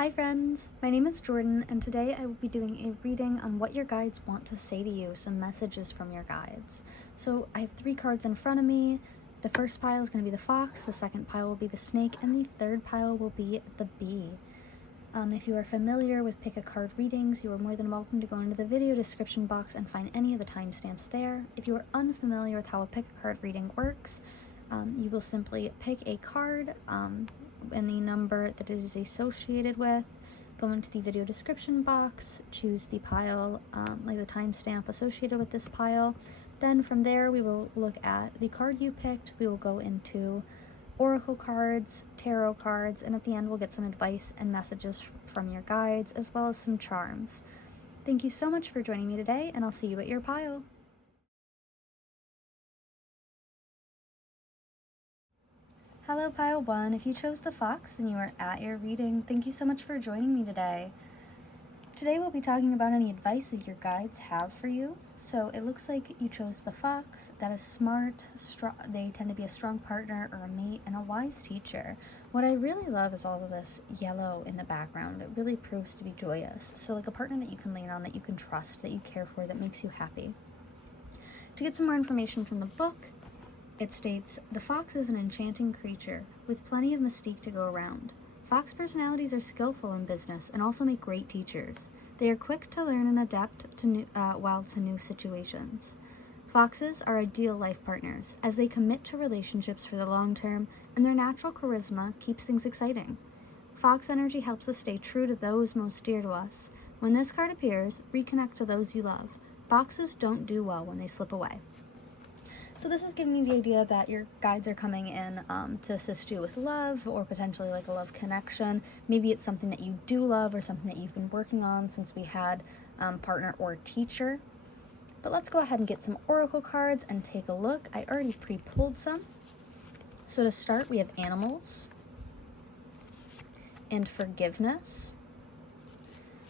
Hi friends, my name is Jordan and today I will be doing a reading on what your guides want to say to you, some messages from your guides. So I have 3 cards in front of me. The first pile is going to be the fox, the second pile will be the snake, and the third pile will be the bee. If you are familiar with pick a card readings, you are more than welcome to go into the video description box and find any of the timestamps there. If you are unfamiliar with how a pick a card reading works, you will simply pick a card and the number that it is associated with, go into the video description box, choose the pile, like the timestamp associated with this pile. Then from there we will look at the card you picked, we will go into oracle cards, tarot cards, and at the end we'll get some advice and messages from your guides, as well as some charms. Thank you so much for joining me today, and I'll see you at your pile. Hello, pile 1. If you chose the fox, then you are at your reading. Thank you so much for joining me today. Today we'll be talking about any advice that your guides have for you. So it looks like you chose the fox. That is smart, they tend to be a strong partner or a mate, and a wise teacher. What I really love is all of this yellow in the background. It really proves to be joyous. So like a partner that you can lean on, that you can trust, that you care for, that makes you happy. To get some more information from the book, it states, the fox is an enchanting creature with plenty of mystique to go around. Fox personalities are skillful in business and also make great teachers. They are quick to learn and adapt to new situations. Foxes are ideal life partners as they commit to relationships for the long term, and their natural charisma keeps things exciting. Fox energy helps us stay true to those most dear to us. When this card appears, reconnect to those you love. Foxes don't do well when they slip away. So this is giving me the idea that your guides are coming in to assist you with love, or potentially like a love connection. Maybe it's something that you do love or something that you've been working on since we had partner or teacher. But let's go ahead and get some oracle cards and take a look. I already pre-pulled some. So to start, we have animals and forgiveness.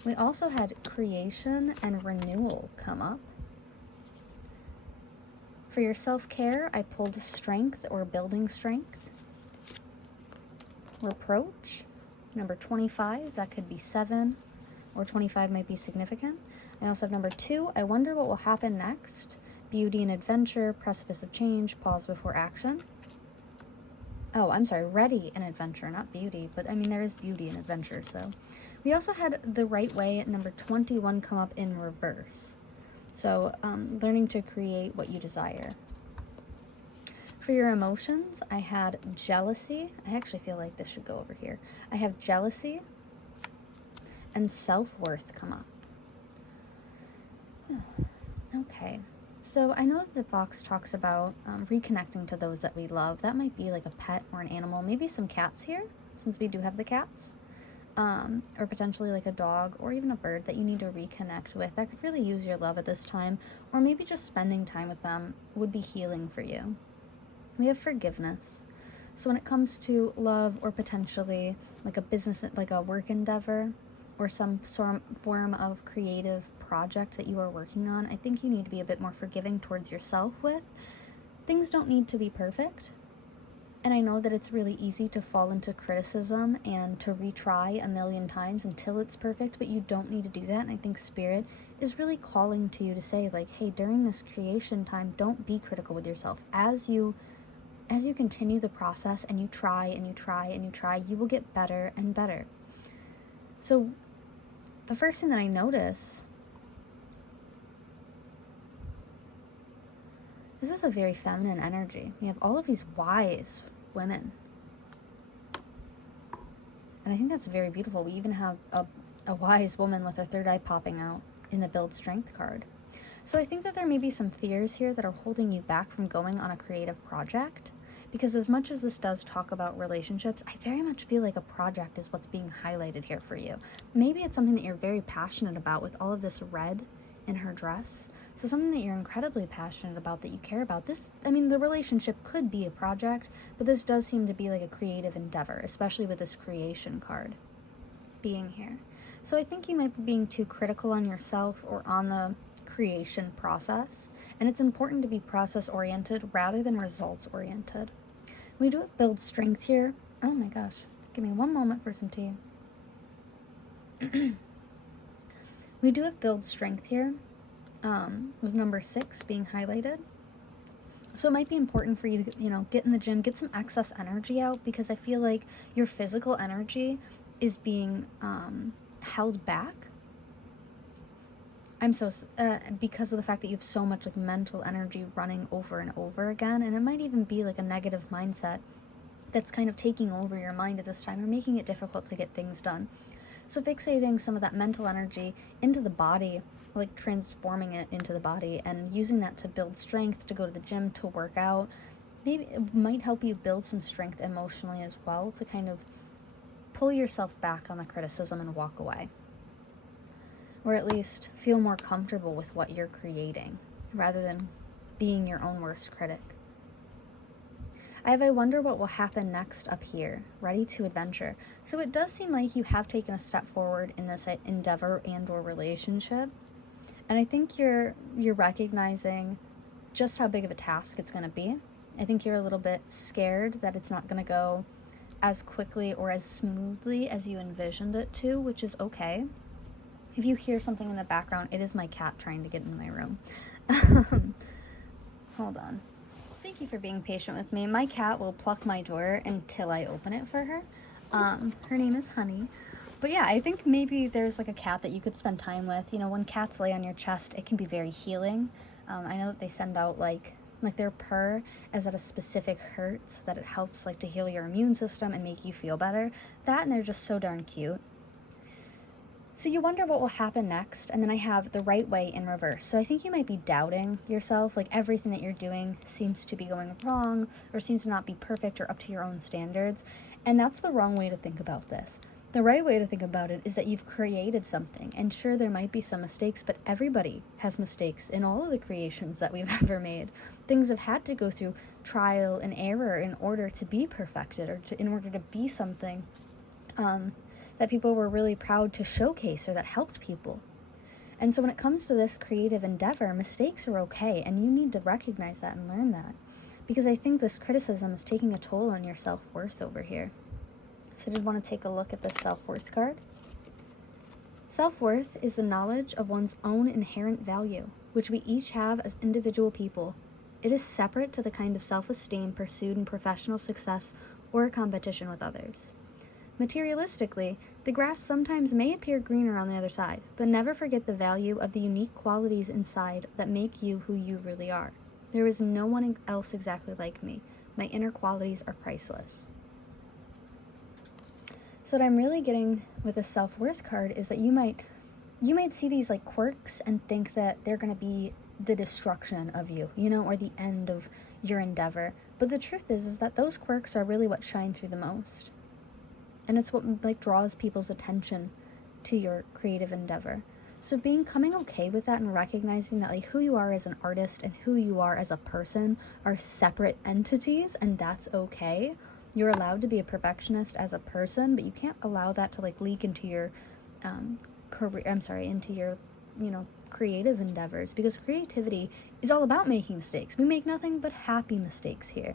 We also had creation and renewal come up. For your self-care, I pulled strength or building strength. Reproach, number 25, that could be 7, or 25 might be significant. I also have number 2, I wonder what will happen next. Beauty and adventure, precipice of change, pause before action. Oh, I'm sorry, ready and adventure, not beauty, but I mean there is beauty and adventure, so. We also had the right way at number 21 come up in reverse. So learning to create what you desire. For your emotions, I had jealousy. I actually feel like this should go over here. I have jealousy and self-worth come up. Okay, so I know that the fox talks about reconnecting to those that we love. That might be like a pet or an animal, maybe some cats here, since we do have the cats. Or potentially like a dog or even a bird that you need to reconnect with that could really use your love at this time, or maybe just spending time with them would be healing for you. We have forgiveness. So when it comes to love, or potentially like a business, like a work endeavor, or some form of creative project that you are working on, I think you need to be a bit more forgiving towards yourself with. Things don't need to be perfect. And I know that it's really easy to fall into criticism and to retry a million times until it's perfect, but you don't need to do that. And I think Spirit is really calling to you to say, like, hey, during this creation time, don't be critical with yourself. As you continue the process and you try and you try and you try, you will get better and better. So the first thing that I notice, this is a very feminine energy. We have all of these wise women. And I think that's very beautiful. We even have a wise woman with her third eye popping out in the build strength card. So I think that there may be some fears here that are holding you back from going on a creative project. Because as much as this does talk about relationships, I very much feel like a project is what's being highlighted here for you. Maybe it's something that you're very passionate about with all of this red in her dress. So something that you're incredibly passionate about, that you care about. This, I mean, the relationship could be a project, but this does seem to be like a creative endeavor, especially with this creation card being here. So I think you might be being too critical on yourself or on the creation process, and it's important to be process oriented rather than results oriented. We do build strength here. Oh my gosh, give me one moment for some tea. We do have build strength here, with number 6 being highlighted. So it might be important for you to, get in the gym, get some excess energy out, because I feel like your physical energy is being held back. Because of the fact that you have so much like mental energy running over and over again, and it might even be like a negative mindset that's kind of taking over your mind at this time or making it difficult to get things done. So fixating some of that mental energy into the body, like transforming it into the body and using that to build strength, to go to the gym, to work out, maybe it might help you build some strength emotionally as well, to kind of pull yourself back on the criticism and walk away. Or at least feel more comfortable with what you're creating, rather than being your own worst critic. I wonder what will happen next up here, ready to adventure. So it does seem like you have taken a step forward in this endeavor and or relationship. And I think you're recognizing just how big of a task it's going to be. I think you're a little bit scared that it's not going to go as quickly or as smoothly as you envisioned it to, which is okay. If you hear something in the background, it is my cat trying to get in my room. Hold on. Thank you for being patient with me. My cat will pluck my door until I open it for her. Her name is Honey. But yeah, I think maybe there's like a cat that you could spend time with. When cats lay on your chest, it can be very healing. I know that they send out like their purr is at a specific hertz, so that it helps like to heal your immune system and make you feel better. That, and they're just so darn cute. So you wonder what will happen next, and then I have the right way in reverse. So I think you might be doubting yourself, like everything that you're doing seems to be going wrong or seems to not be perfect or up to your own standards, and that's the wrong way to think about this. The right way to think about it is that you've created something, and sure, there might be some mistakes, but everybody has mistakes in all of the creations that we've ever made. Things have had to go through trial and error in order to be perfected, or in order to be something that people were really proud to showcase or that helped people. And so when it comes to this creative endeavor, mistakes are okay, and you need to recognize that and learn that, because I think this criticism is taking a toll on your self-worth over here. So I did want to take a look at this self-worth card. Self-worth is the knowledge of one's own inherent value, which we each have as individual people. It is separate to the kind of self-esteem pursued in professional success or competition with others. Materialistically, the grass sometimes may appear greener on the other side, but never forget the value of the unique qualities inside that make you who you really are. There is no one else exactly like me. My inner qualities are priceless. So what I'm really getting with the self-worth card is that you might see these like quirks and think that they're going to be the destruction of you, or the end of your endeavor. But the truth is that those quirks are really what shine through the most. And it's what draws people's attention to your creative endeavor. So becoming okay with that and recognizing that who you are as an artist and who you are as a person are separate entities, and that's okay. You're allowed to be a perfectionist as a person, but you can't allow that to leak into your into your creative endeavors, because creativity is all about making mistakes. We make nothing but happy mistakes here.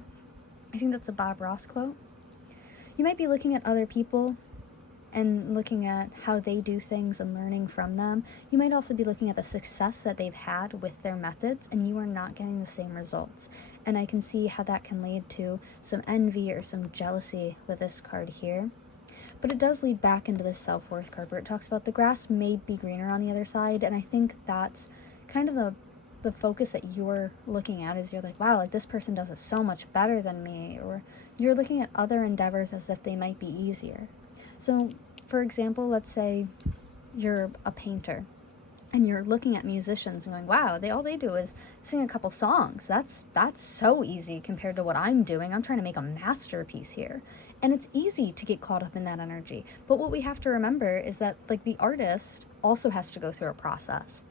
I think that's a Bob Ross quote. You might be looking at other people and looking at how they do things and learning from them. You might also be looking at the success that they've had with their methods, and you are not getting the same results. And I can see how that can lead to some envy or some jealousy with this card here. But it does lead back into this self-worth card, where it talks about the grass may be greener on the other side, and I think that's kind of the focus that you're looking at, is you're like, wow, this person does it so much better than me, or you're looking at other endeavors as if they might be easier. So, for example, let's say you're a painter, and you're looking at musicians and going, wow, all they do is sing a couple songs. That's so easy compared to what I'm doing. I'm trying to make a masterpiece here. And it's easy to get caught up in that energy. But what we have to remember is that the artist also has to go through a process,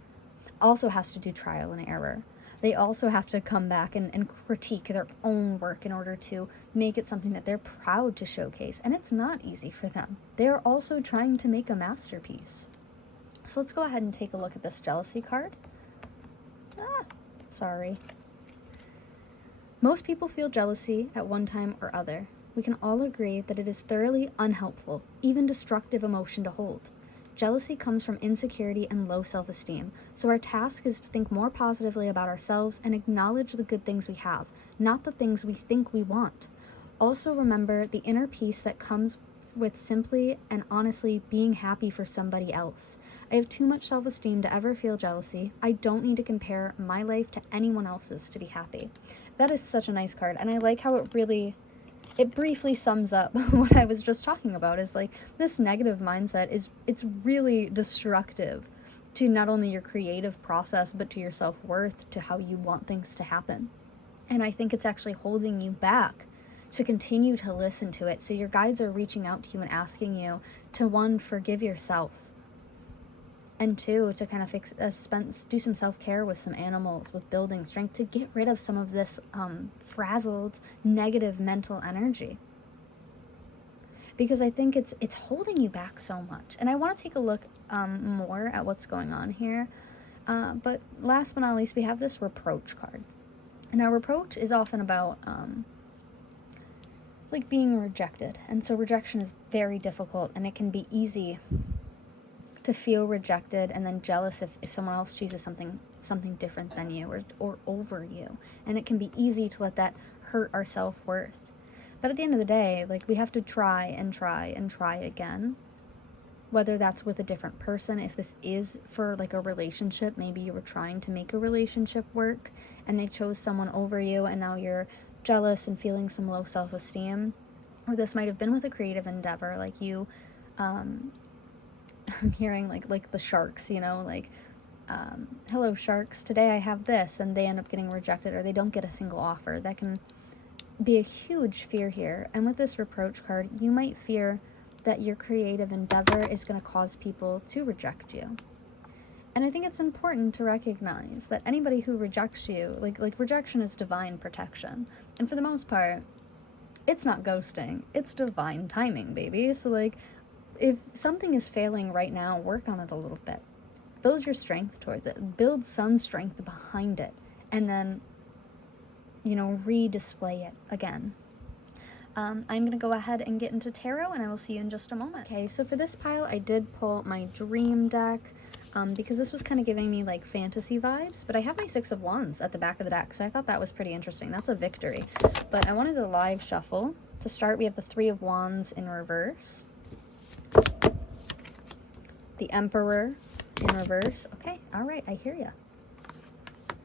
also has to do trial and error. They also have to come back and critique their own work in order to make it something that they're proud to showcase. And it's not easy for them. They're also trying to make a masterpiece. So let's go ahead and take a look at this jealousy card. Sorry. Most people feel jealousy at one time or other. We can all agree that it is thoroughly unhelpful, even destructive emotion to hold. Jealousy comes from insecurity and low self-esteem, so our task is to think more positively about ourselves and acknowledge the good things we have, not the things we think we want. Also remember the inner peace that comes with simply and honestly being happy for somebody else. I have too much self-esteem to ever feel jealousy. I don't need to compare my life to anyone else's to be happy. That is such a nice card, and I like how it briefly sums up what I was just talking about, is like this negative mindset it's really destructive to not only your creative process, but to your self-worth, to how you want things to happen. And I think it's actually holding you back to continue to listen to it. So your guides are reaching out to you and asking you to, one, forgive yourself, and two, to kind of do some self-care with some animals, with building strength, to get rid of some of this frazzled, negative mental energy. Because I think it's holding you back so much. And I want to take a look more at what's going on here. But last but not least, we have this reproach card. Now, reproach is often about like being rejected. And so rejection is very difficult, and it can be easy to feel rejected and then jealous if someone else chooses something different than you or over you. And it can be easy to let that hurt our self-worth. But at the end of the day, like, we have to try and try and try again. Whether that's with a different person, if this is for like a relationship, maybe you were trying to make a relationship work and they chose someone over you and now you're jealous and feeling some low self-esteem. Or this might have been with a creative endeavor, like you I'm hearing like the sharks, you know, like, hello sharks, today I have this, and they end up getting rejected or they don't get a single offer. That can be a huge fear here. And with this reproach card, you might fear that your creative endeavor is going to cause people to reject you. And I think it's important to recognize that anybody who rejects you, like rejection is divine protection. And for the most part, it's not ghosting, it's divine timing, baby. So like, if something is failing right now, work on it a little bit. Build your strength towards it. Build some strength behind it. And then, you know, re-display it again. I'm going to go ahead and get into tarot, and I will see you in just a moment. Okay, so for this pile, I did pull my dream deck, because this was kind of giving me like fantasy vibes, but I have my Six of Wands at the back of the deck, so I thought that was pretty interesting. That's a victory. But I wanted to live shuffle. To start, we have the Three of Wands in reverse, the Emperor in reverse. Okay, all right, I hear ya.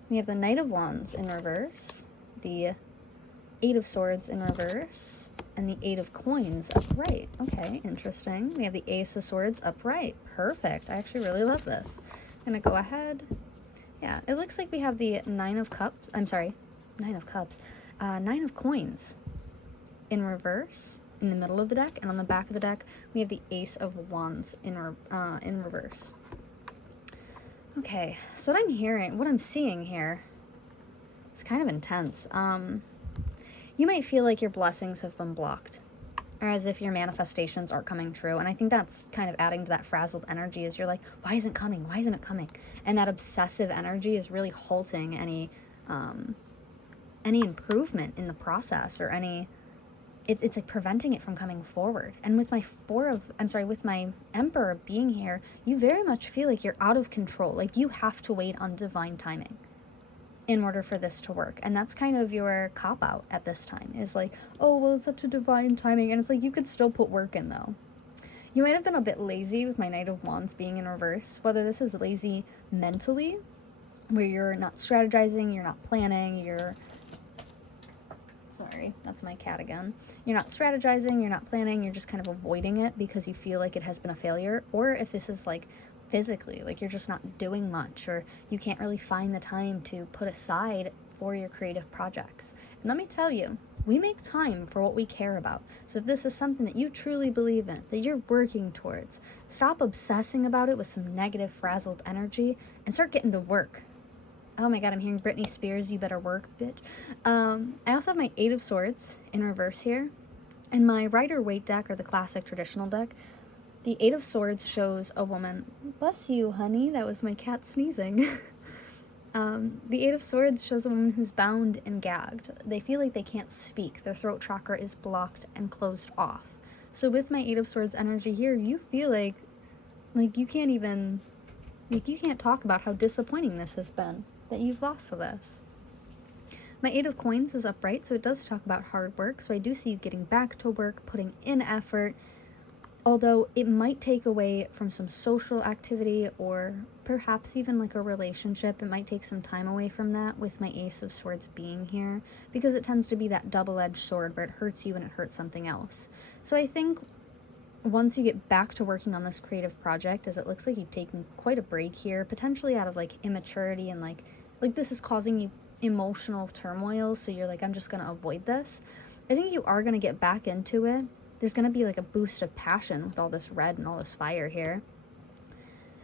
We have the Knight of Wands in reverse, the Eight of Swords in reverse, and the Eight of Coins upright. Okay, interesting. We have the Ace of Swords upright. Perfect. I actually really love this. I'm gonna go ahead. Yeah, it looks like we have the Nine of Cups. I'm sorry, Nine of Cups. Nine of Coins in reverse in the middle of the deck, and on the back of the deck we have the Ace of Wands in reverse. Okay, so what I'm seeing here, it's kind of intense. You might feel like your blessings have been blocked, or as if your manifestations aren't coming true. And I think that's kind of adding to that frazzled energy, is you're like, why isn't it coming? Why isn't it coming? And that obsessive energy is really halting any improvement in the process, or it's like preventing it from coming forward. And with my with my Emperor being here, you very much feel like you're out of control. Like you have to wait on divine timing in order for this to work. And that's kind of your cop-out at this time, is like, oh, well, it's up to divine timing. And it's like, you could still put work in, though. You might have been a bit lazy with my Knight of Wands being in reverse, whether this is lazy mentally, where you're not strategizing, you're not planning, sorry, that's my cat again. You're not strategizing, you're not planning, you're just kind of avoiding it because you feel like it has been a failure. Or if this is like physically, like you're just not doing much, or you can't really find the time to put aside for your creative projects. And let me tell you, we make time for what we care about. So if this is something that you truly believe in, that you're working towards, stop obsessing about it with some negative, frazzled energy and start getting to work. Oh my god, I'm hearing Britney Spears, you better work, bitch. I also have my Eight of Swords in reverse here. In my Rider-Waite deck, or the classic traditional deck, the Eight of Swords shows a woman. Bless you, honey. That was my cat sneezing. The Eight of Swords shows a woman who's bound and gagged. They feel like they can't speak. Their throat chakra is blocked and closed off. So with my Eight of Swords energy here, you feel like Like, you can't even, like, you can't talk about how disappointing this has been, that you've lost to this. My 8 of Coins is upright, so it does talk about hard work. So I do see you getting back to work, putting in effort, although it might take away from some social activity or perhaps even like a relationship. It might take some time away from that with my Ace of Swords being here, because it tends to be that double-edged sword where it hurts you and it hurts something else. So I think once you get back to working on this creative project, as it looks like you've taken quite a break here, potentially out of like immaturity and like this is causing you emotional turmoil, so you're like, I'm just going to avoid this. I think you are going to get back into it. There's going to be like a boost of passion with all this red and all this fire here.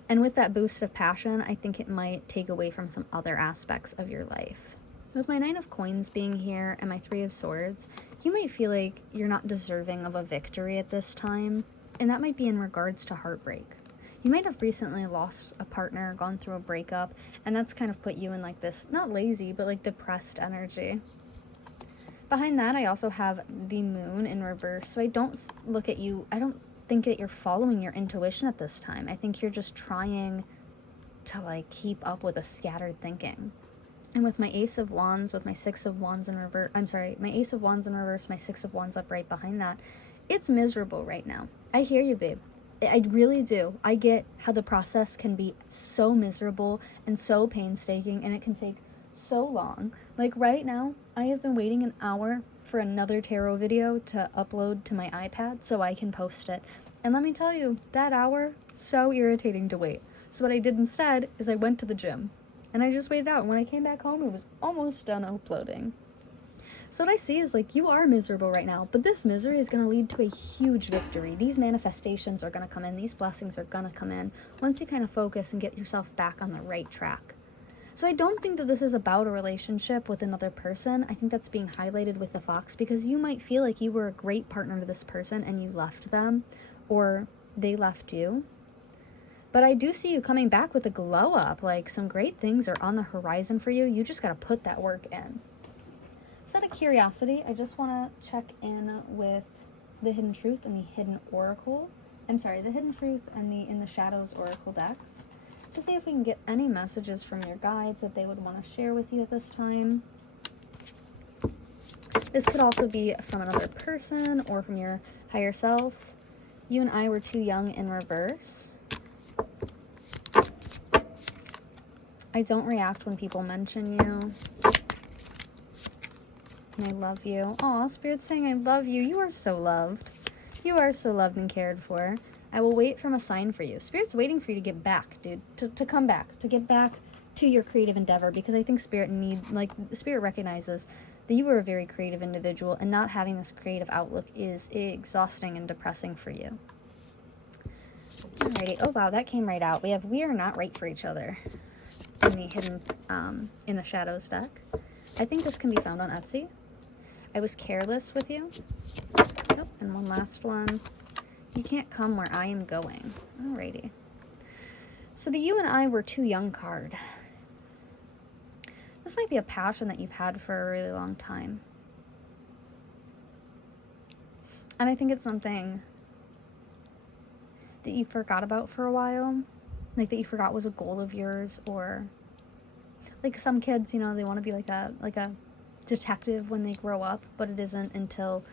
And with that boost of passion, I think it might take away from some other aspects of your life. With my 9 of Coins being here and my 3 of Swords, you might feel like you're not deserving of a victory at this time, and that might be in regards to heartbreak. You might have recently lost a partner, gone through a breakup, and that's kind of put you in like this, not lazy, but like depressed energy. Behind that, I also have the Moon in reverse, so I don't look at you, I don't think that you're following your intuition at this time. I think you're just trying to like keep up with a scattered thinking. And with my Ace of Wands, with my 6 of Wands in reverse, my Ace of Wands in reverse, my 6 of Wands upright behind that, it's miserable right now. I hear you, babe. I really do. I get how the process can be so miserable and so painstaking, and it can take so long. Like right now, I have been waiting an hour for another tarot video to upload to my iPad so I can post it. And let me tell you, that hour, so irritating to wait. So what I did instead is I went to the gym and I just waited out. And when I came back home, it was almost done uploading. So what I see is like, you are miserable right now, but this misery is going to lead to a huge victory. These manifestations are going to come in. These blessings are going to come in once you kind of focus and get yourself back on the right track. So I don't think that this is about a relationship with another person. I think that's being highlighted with the Fox, because you might feel like you were a great partner to this person and you left them, or they left you. But I do see you coming back with a glow up. Like, some great things are on the horizon for you. You just got to put that work in. So out of curiosity, I just want to check in with the Hidden Truth and the Hidden Oracle. I'm sorry, the Hidden Truth and the In the Shadows Oracle decks, to see if we can get any messages from your guides that they would want to share with you at this time. This could also be from another person or from your higher self. You and I were too young in reverse. I don't react when people mention you. And I love you. Aw, Spirit's saying I love you. You are so loved. You are so loved and cared for. I will wait from a sign for you. Spirit's waiting for you to get back, dude. To come back. To get back to your creative endeavor. Because I think Spirit Spirit recognizes that you are a very creative individual, and not having this creative outlook is exhausting and depressing for you. Alrighty. Oh wow, that came right out. We are not right for each other in the Hidden in the Shadows deck. I think this can be found on Etsy. I was careless with you. Oh, and one last one. You can't come where I am going. Alrighty. So the You and I Were Too Young card. This might be a passion that you've had for a really long time. And I think it's something that you forgot about for a while. Like, that you forgot was a goal of yours, or like some kids, you know, they want to be like a detective when they grow up, but it isn't until,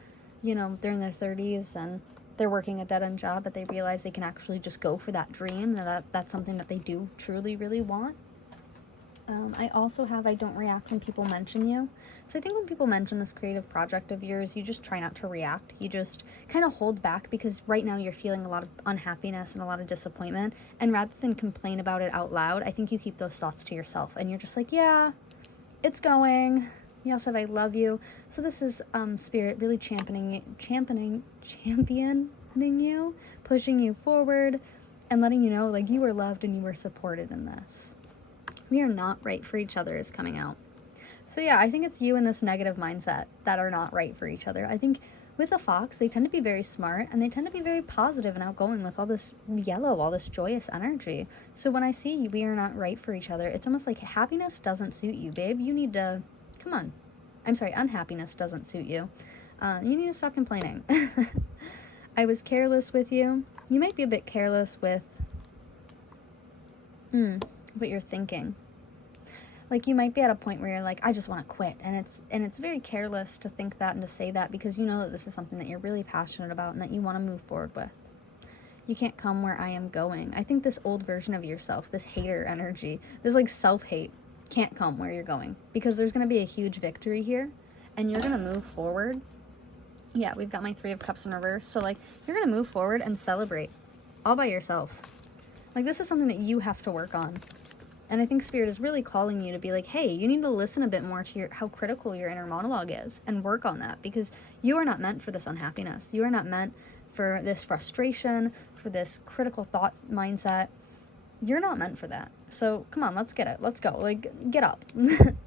you know, they're in their 30s and they're working a dead-end job that they realize they can actually just go for that dream, that's something that they do truly really want. I also have I don't react when people mention you. So I think when people mention this creative project of yours, you just try not to react. You just kind of hold back, because right now you're feeling a lot of unhappiness and a lot of disappointment, and rather than complain about it out loud, I think you keep those thoughts to yourself, and you're just like, yeah, it's going. You also have I love you. So this is Spirit really championing you, pushing you forward, and letting you know, like, you are loved and you are supported in this. We are not right for each other is coming out. So yeah, I think it's you and this negative mindset that are not right for each other. I think with the Fox, they tend to be very smart, and they tend to be very positive and outgoing with all this yellow, all this joyous energy. So when I see we are not right for each other, it's almost like happiness doesn't suit you, babe. You need to, come on. I'm sorry, unhappiness doesn't suit you. You need to stop complaining. I was careless with you. You might be a bit careless with what you're thinking. Like, you might be at a point where you're like, I just want to quit. And it's very careless to think that and to say that, because you know that this is something that you're really passionate about and that you want to move forward with. You can't come where I am going. I think this old version of yourself, this hater energy, this like self-hate, can't come where you're going, because there's going to be a huge victory here and you're going to move forward. Yeah, we've got my 3 of Cups in reverse. So like, you're going to move forward and celebrate all by yourself. Like, this is something that you have to work on. And I think Spirit is really calling you to be like, hey, you need to listen a bit more to how critical your inner monologue is and work on that, because you are not meant for this unhappiness. You are not meant for this frustration, for this critical thoughts mindset. You're not meant for that. So come on, let's get it. Let's go. Like, get up.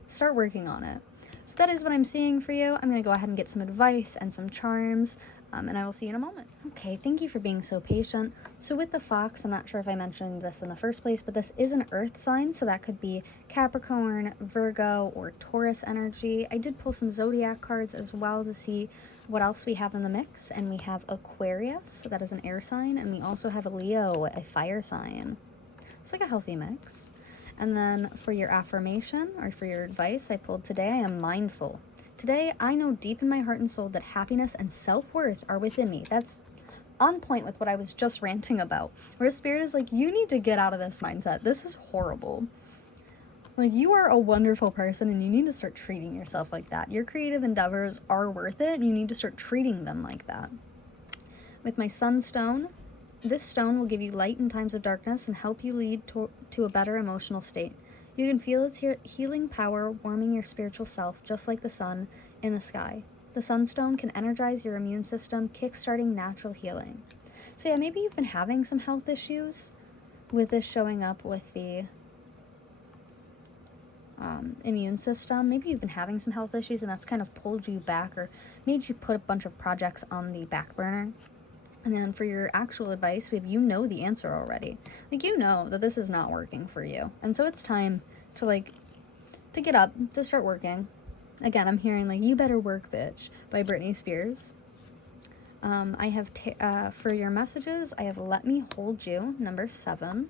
Start working on it. So that is what I'm seeing for you. I'm going to go ahead and get some advice and some charms, and I will see you in a moment. Okay, thank you for being so patient. So with the fox, I'm not sure if I mentioned this in the first place, but this is an earth sign, so that could be Capricorn, Virgo, or Taurus energy. I did pull some zodiac cards as well to see what else we have in the mix, and we have Aquarius, so that is an air sign, and we also have a Leo, a fire sign. It's like a healthy mix. And then for your affirmation or for your advice, I pulled, today I am mindful. Today, I know deep in my heart and soul that happiness and self-worth are within me. That's on point with what I was just ranting about. Where Spirit is like, you need to get out of this mindset. This is horrible. Like, you are a wonderful person and you need to start treating yourself like that. Your creative endeavors are worth it. You need to start treating them like that. With my sunstone, this stone will give you light in times of darkness and help you lead to a better emotional state. You can feel its healing power warming your spiritual self, just like the sun in the sky. The sunstone can energize your immune system, kickstarting natural healing. So yeah, maybe you've been having some health issues with this showing up with the immune system. Maybe you've been having some health issues and that's kind of pulled you back or made you put a bunch of projects on the back burner. And then for your actual advice, we have, you know the answer already. Like, you know that this is not working for you. And so it's time to, like, to get up, to start working. Again, I'm hearing, like, you better work, bitch, by Britney Spears. I have, for your messages, I have let me hold you, number 7.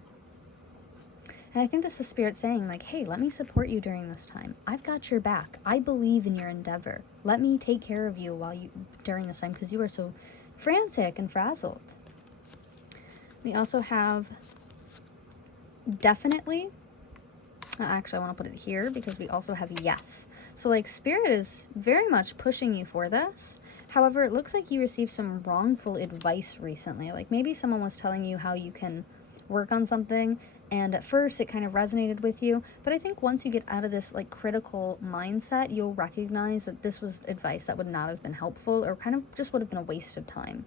And I think this is Spirit saying, like, hey, let me support you during this time. I've got your back. I believe in your endeavor. Let me take care of you during this time, because you are so frantic and frazzled. We also have definitely, actually I want to put it here because we also have yes. So like, Spirit is very much pushing you for this. However, it looks like you received some wrongful advice recently. Like, maybe someone was telling you how you can work on something, and at first it kind of resonated with you, but I think once you get out of this like critical mindset, you'll recognize that this was advice that would not have been helpful or kind of just would have been a waste of time.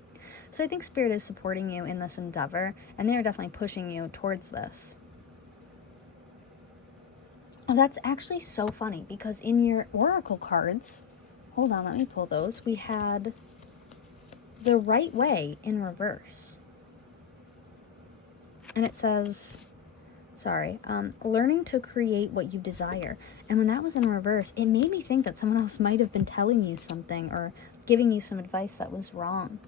So I think Spirit is supporting you in this endeavor, and they are definitely pushing you towards this. Oh, that's actually so funny, because in your oracle cards, hold on, let me pull those, we had the right way in reverse. And it says, learning to create what you desire. And when that was in reverse, it made me think that someone else might have been telling you something or giving you some advice that was wrong.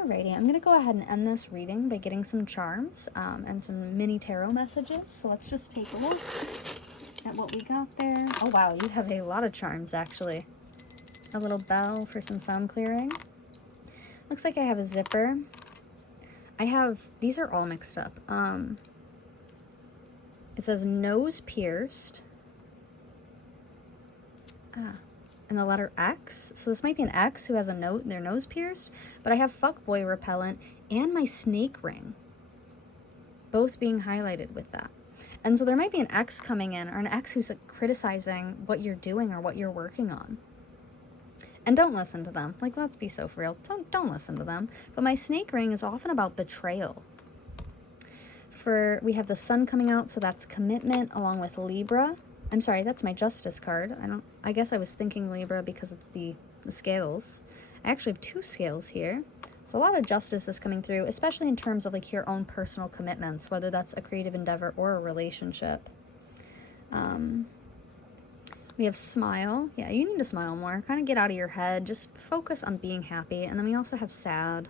Alrighty, I'm going to go ahead and end this reading by getting some charms and some mini tarot messages. So let's just take a look at what we got there. Oh wow, you have a lot of charms actually. A little bell for some sound clearing. Looks like I have a zipper. These are all mixed up. It says nose pierced. And the letter X. So this might be an X who has their nose pierced. But I have fuckboy repellent and my snake ring, both being highlighted with that. And so there might be an X coming in, or an X who's like criticizing what you're doing or what you're working on. And don't listen to them. Like, let's be so for real. Don't listen to them. But my snake ring is often about betrayal. We have the sun coming out, so that's commitment, along with Libra. I'm sorry, that's my justice card. I guess I was thinking Libra because it's the scales. I actually have 2 scales here. So a lot of justice is coming through, especially in terms of like your own personal commitments, whether that's a creative endeavor or a relationship. We have smile. Yeah, you need to smile more. Kind of get out of your head. Just focus on being happy. And then we also have sad.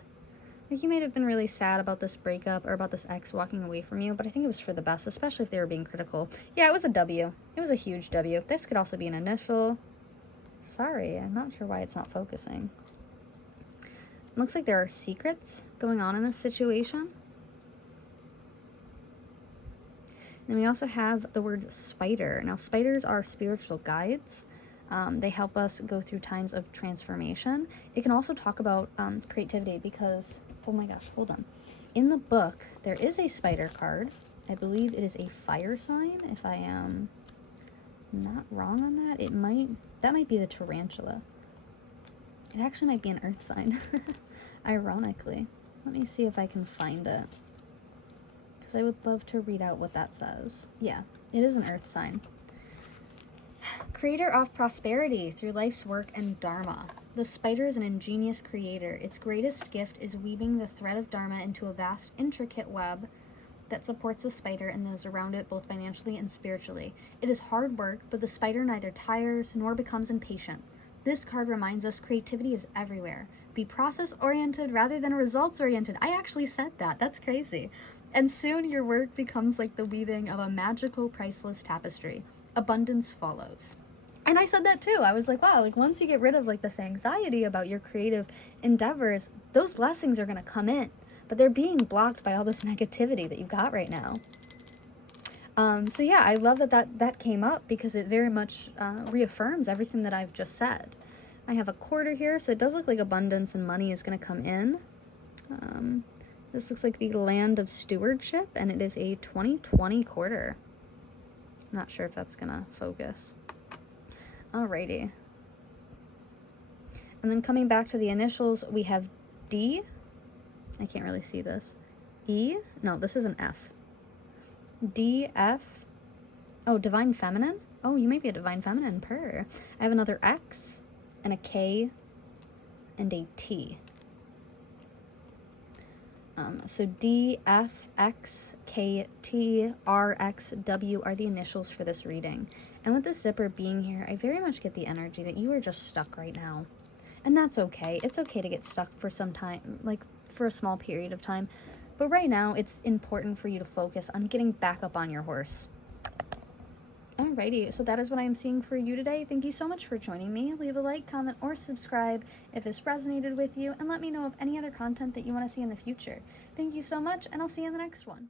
Like, you might have been really sad about this breakup or about this ex walking away from you, but I think it was for the best, especially if they were being critical. Yeah, it was a W. It was a huge W. This could also be an initial. Sorry, I'm not sure why it's not focusing. It looks like there are secrets going on in this situation. Then we also have the word spider. Now, spiders are spiritual guides. They help us go through times of transformation. It can also talk about creativity because, oh my gosh, hold on. In the book, there is a spider card. I believe it is a fire sign, if I am not wrong on that. That might be the tarantula. It actually might be an earth sign, ironically. Let me see if I can find it, because I would love to read out what that says. Yeah, it is an earth sign. Creator of prosperity through life's work and dharma. The spider is an ingenious creator. Its greatest gift is weaving the thread of dharma into a vast, intricate web that supports the spider and those around it both financially and spiritually. It is hard work, but the spider neither tires nor becomes impatient. This card reminds us creativity is everywhere. Be process-oriented rather than results-oriented. I actually said that. That's crazy. And soon your work becomes like the weaving of a magical, priceless tapestry. Abundance follows. And I said that too. I was like, wow, like once you get rid of like this anxiety about your creative endeavors, those blessings are going to come in. But they're being blocked by all this negativity that you've got right now. So yeah, I love that came up because it very much reaffirms everything that I've just said. I have a quarter here, so it does look like abundance and money is going to come in. This looks like the land of stewardship, and it is a 2020 quarter. I'm not sure if that's going to focus. Alrighty. And then coming back to the initials, we have D. I can't really see this. E? No, this is an F. D, F. Oh, divine feminine? Oh, you might be a divine feminine. Purr. I have another X and a K and a T. So D, F, X, K, T, R, X, W are the initials for this reading. And with this zipper being here, I very much get the energy that you are just stuck right now. And that's okay. It's okay to get stuck for some time, like for a small period of time. But right now, it's important for you to focus on getting back up on your horse. Alrighty, so that is what I'm seeing for you today. Thank you so much for joining me. Leave a like, comment, or subscribe if this resonated with you, and let me know of any other content that you want to see in the future. Thank you so much, and I'll see you in the next one.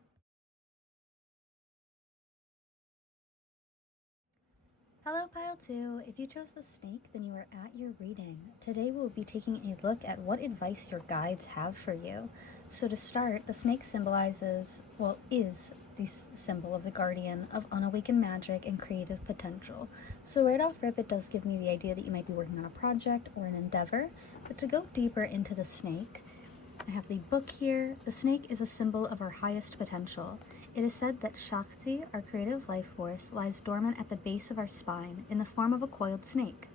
Hello, Pile 2. If you chose the snake, then you are at your reading. Today we'll be taking a look at what advice your guides have for you. So to start, the snake symbolizes, well, is the symbol of the guardian of unawakened magic and creative potential. So right off rip, it does give me the idea that you might be working on a project or an endeavor. But to go deeper into the snake, I have the book here. The snake is a symbol of our highest potential. It is said that Shakti, our creative life force, lies dormant at the base of our spine in the form of a coiled snake.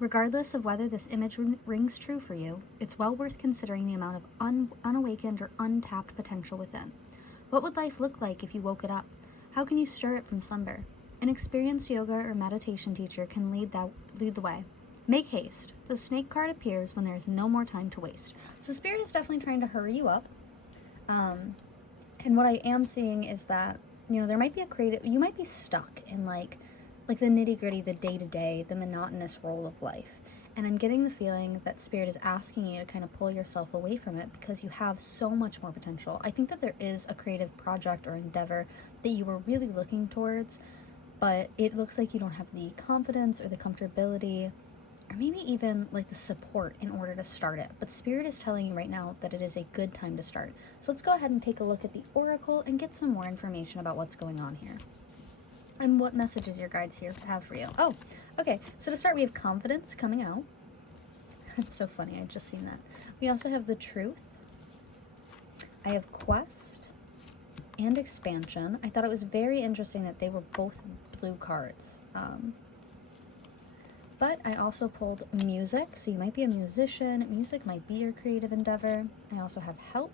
Regardless of whether this image rings true for you, it's well worth considering the amount of unawakened or untapped potential within. What would life look like if you woke it up? How can you stir it from slumber? An experienced yoga or meditation teacher can lead the way. Make haste. The snake card appears when there is no more time to waste. So Spirit is definitely trying to hurry you up. And what I am seeing is that, you know, there might be you might be stuck in like the nitty-gritty, the day-to-day, the monotonous role of life. And I'm getting the feeling that Spirit is asking you to kind of pull yourself away from it because you have so much more potential. I think that there is a creative project or endeavor that you were really looking towards, but it looks like you don't have the confidence or the comfortability or maybe even like the support in order to start it. But Spirit is telling you right now that it is a good time to start. So let's go ahead and take a look at the Oracle and get some more information about what's going on here. And what messages your guides here have for you. Oh, okay. So to start, we have confidence coming out. That's so funny. I just seen that. We also have the truth. I have quest and expansion. I thought it was very interesting that they were both blue cards. But I also pulled music, so you might be a musician. Music might be your creative endeavor. I also have help.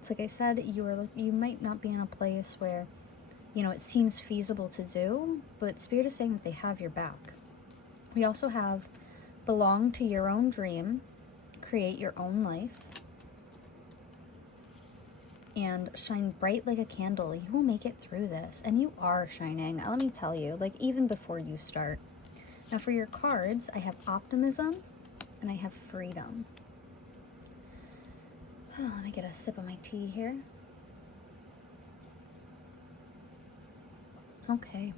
It's like I said, you might not be in a place where, you know, it seems feasible to do, but Spirit is saying that they have your back. We also have belong to your own dream, create your own life. and shine bright like a candle. You will make it through this, and you are shining. Let me tell you, like even before you start. Now for your cards, I have optimism and I have freedom. Oh, let me get a sip of my tea here. Okay.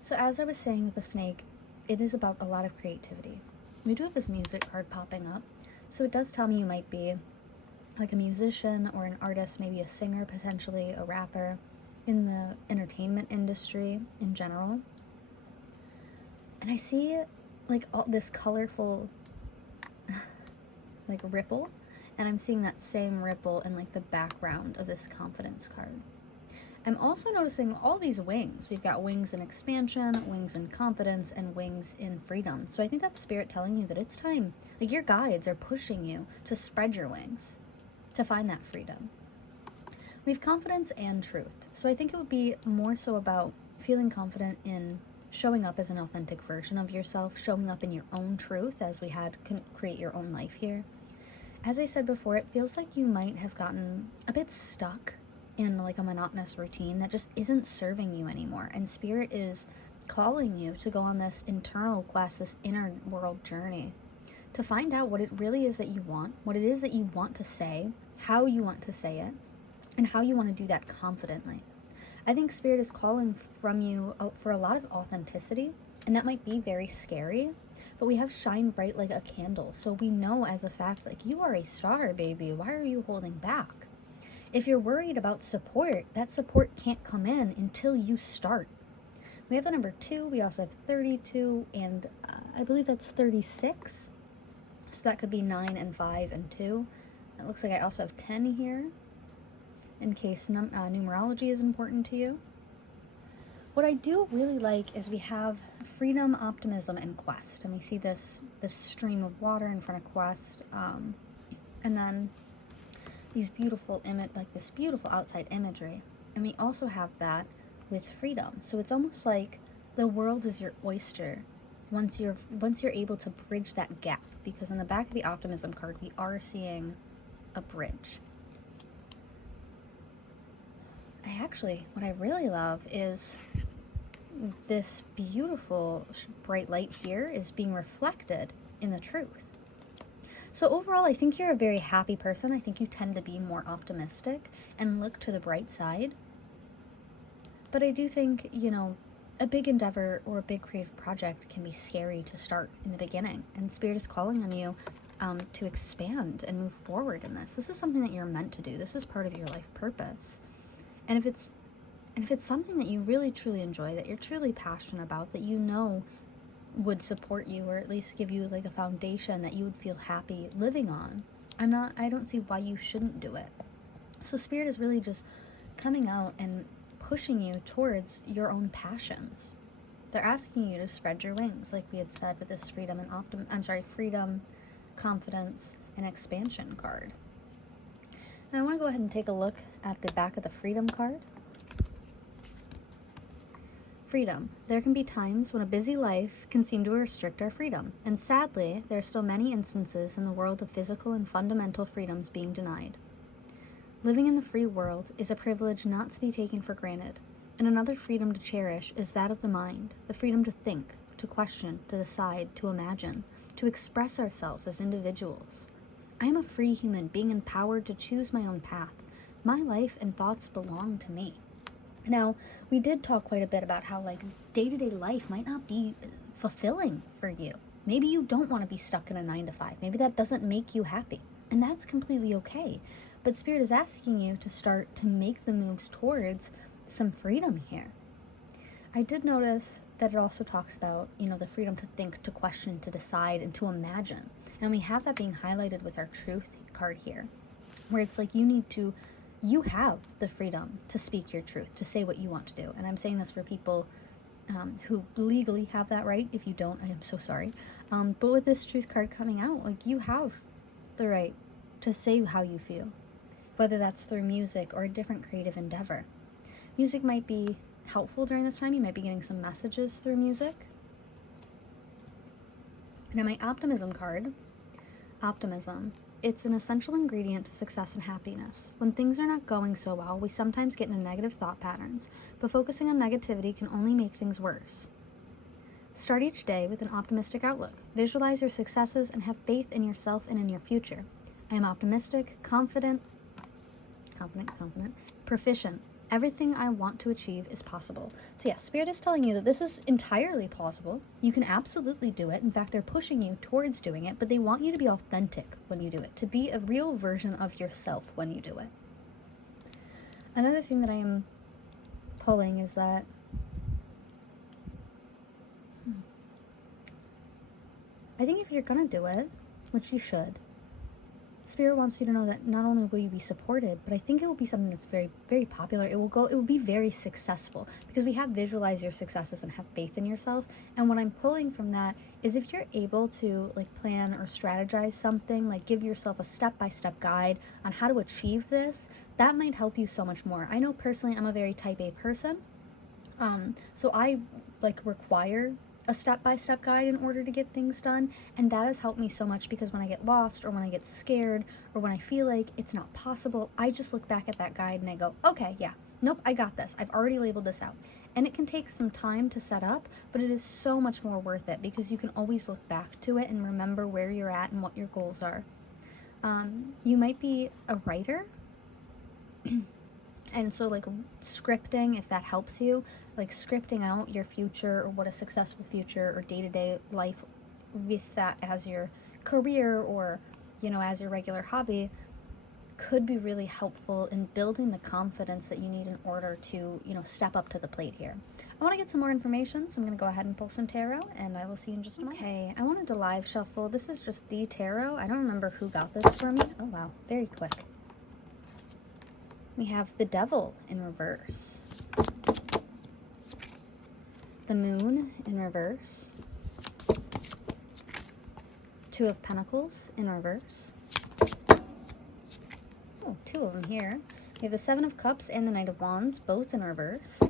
So as I was saying with the snake, it is about a lot of creativity. We do have this music card popping up, so it does tell me you might be like a musician or an artist, maybe a singer, potentially a rapper, in the entertainment industry in general. And I see like all this colorful like ripple, and I'm seeing that same ripple in like the background of this confidence card. I'm also noticing all these wings. We've got wings in expansion, wings in confidence, and wings in freedom. So I think that's spirit telling you that it's time. Like your guides are pushing you to spread your wings, to find that freedom. We have confidence and truth. So I think it would be more so about feeling confident in showing up as an authentic version of yourself, showing up in your own truth, as we had create your own life here. As I said before, it feels like you might have gotten a bit stuck in like a monotonous routine that just isn't serving you anymore, and spirit is calling you to go on this internal quest, this inner world journey, to find out what it really is that you want, what it is that you want to say, how you want to say it, and how you want to do that confidently. I think spirit is calling from you for a lot of authenticity, and that might be very scary, but we have shine bright like a candle, so we know as a fact, like, you are a star, baby. Why are you holding back? If you're worried about support, that support can't come in until you start. We have the number 2, we also have 32, and I believe that's 36. So that could be 9 and 5 and 2. It looks like I also have 10 here, in case numerology is important to you. What I do really like is we have freedom, optimism, and quest. And we see this stream of water in front of quest. And then these beautiful this beautiful outside imagery. And we also have that with freedom. So it's almost like the world is your oyster once you're able to bridge that gap, because on the back of the optimism card we are seeing a bridge. What I really love is this beautiful bright light here is being reflected in the truth. So overall, I think you're a very happy person. I think you tend to be more optimistic and look to the bright side. But I do think, a big endeavor or a big creative project can be scary to start in the beginning. And Spirit is calling on you to expand and move forward in this. This is something that you're meant to do. This is part of your life purpose. And if it's something that you really truly enjoy, that you're truly passionate about, that would support you, or at least give you like a foundation that you would feel happy living on, I don't see why you shouldn't do it. So Spirit is really just coming out and pushing you towards your own passions. They're asking you to spread your wings, like we had said with this freedom, confidence, and expansion card. Now I want to go ahead and take a look at the back of the freedom card. Freedom. There can be times when a busy life can seem to restrict our freedom, and sadly, there are still many instances in the world of physical and fundamental freedoms being denied. Living in the free world is a privilege not to be taken for granted, and another freedom to cherish is that of the mind, the freedom to think, to question, to decide, to imagine, to express ourselves as individuals. I am a free human being empowered to choose my own path. My life and thoughts belong to me. Now, we did talk quite a bit about how day-to-day life might not be fulfilling for you. Maybe you don't want to be stuck in a 9-to-5. Maybe that doesn't make you happy, and that's completely okay. But Spirit is asking you to start to make the moves towards some freedom here. I did notice that it also talks about, the freedom to think, to question, to decide, and to imagine. And we have that being highlighted with our truth card here, where it's like you have the freedom to speak your truth, to say what you want to do. And I'm saying this for people who legally have that right. If you don't, I am so sorry. But with this truth card coming out, you have the right to say how you feel, whether that's through music or a different creative endeavor. Music might be helpful during this time. You might be getting some messages through music. Now my optimism card, optimism. it's an essential ingredient to success and happiness. When things are not going so well, we sometimes get into negative thought patterns, but focusing on negativity can only make things worse. Start each day with an optimistic outlook. Visualize your successes and have faith in yourself and in your future. I am optimistic, confident, proficient. Everything I want to achieve is possible. So yes, Spirit is telling you that this is entirely plausible. You can absolutely do it. In fact, they're pushing you towards doing it, but they want you to be authentic when you do it, to be a real version of yourself when you do it. Another thing that I am pulling is that I think if you're gonna do it, which you should, Spirit wants you to know that not only will you be supported, but I think it will be something that's very, very popular. It will be very successful, because we have visualize your successes and have faith in yourself. And what I'm pulling from that is if you're able to like plan or strategize something, like give yourself a step-by-step guide on how to achieve this, that might help you so much more. I know personally I'm a very type A person. So I like require a step-by-step guide in order to get things done, and that has helped me so much, because when I get lost or when I get scared or when I feel like it's not possible, I just look back at that guide and I go, okay, yeah, nope, I got this. I've already labeled this out. And it can take some time to set up, but it is so much more worth it, because you can always look back to it and remember where you're at and what your goals are. You might be a writer. And so like scripting, if that helps you, like scripting out your future or what a successful future or day-to-day life with that as your career or, you know, as your regular hobby could be really helpful in building the confidence that you need in order to, you know, step up to the plate here. I want to get some more information, so I'm going to go ahead and pull some tarot, and I will see you in just a moment. Okay, I wanted to live shuffle. This is just the tarot. I don't remember who got this for me. Oh wow, very quick. We have the Devil in reverse, the Moon in reverse, Two of Pentacles in reverse. Oh, two of them here. We have the Seven of Cups and the Knight of Wands, both in reverse.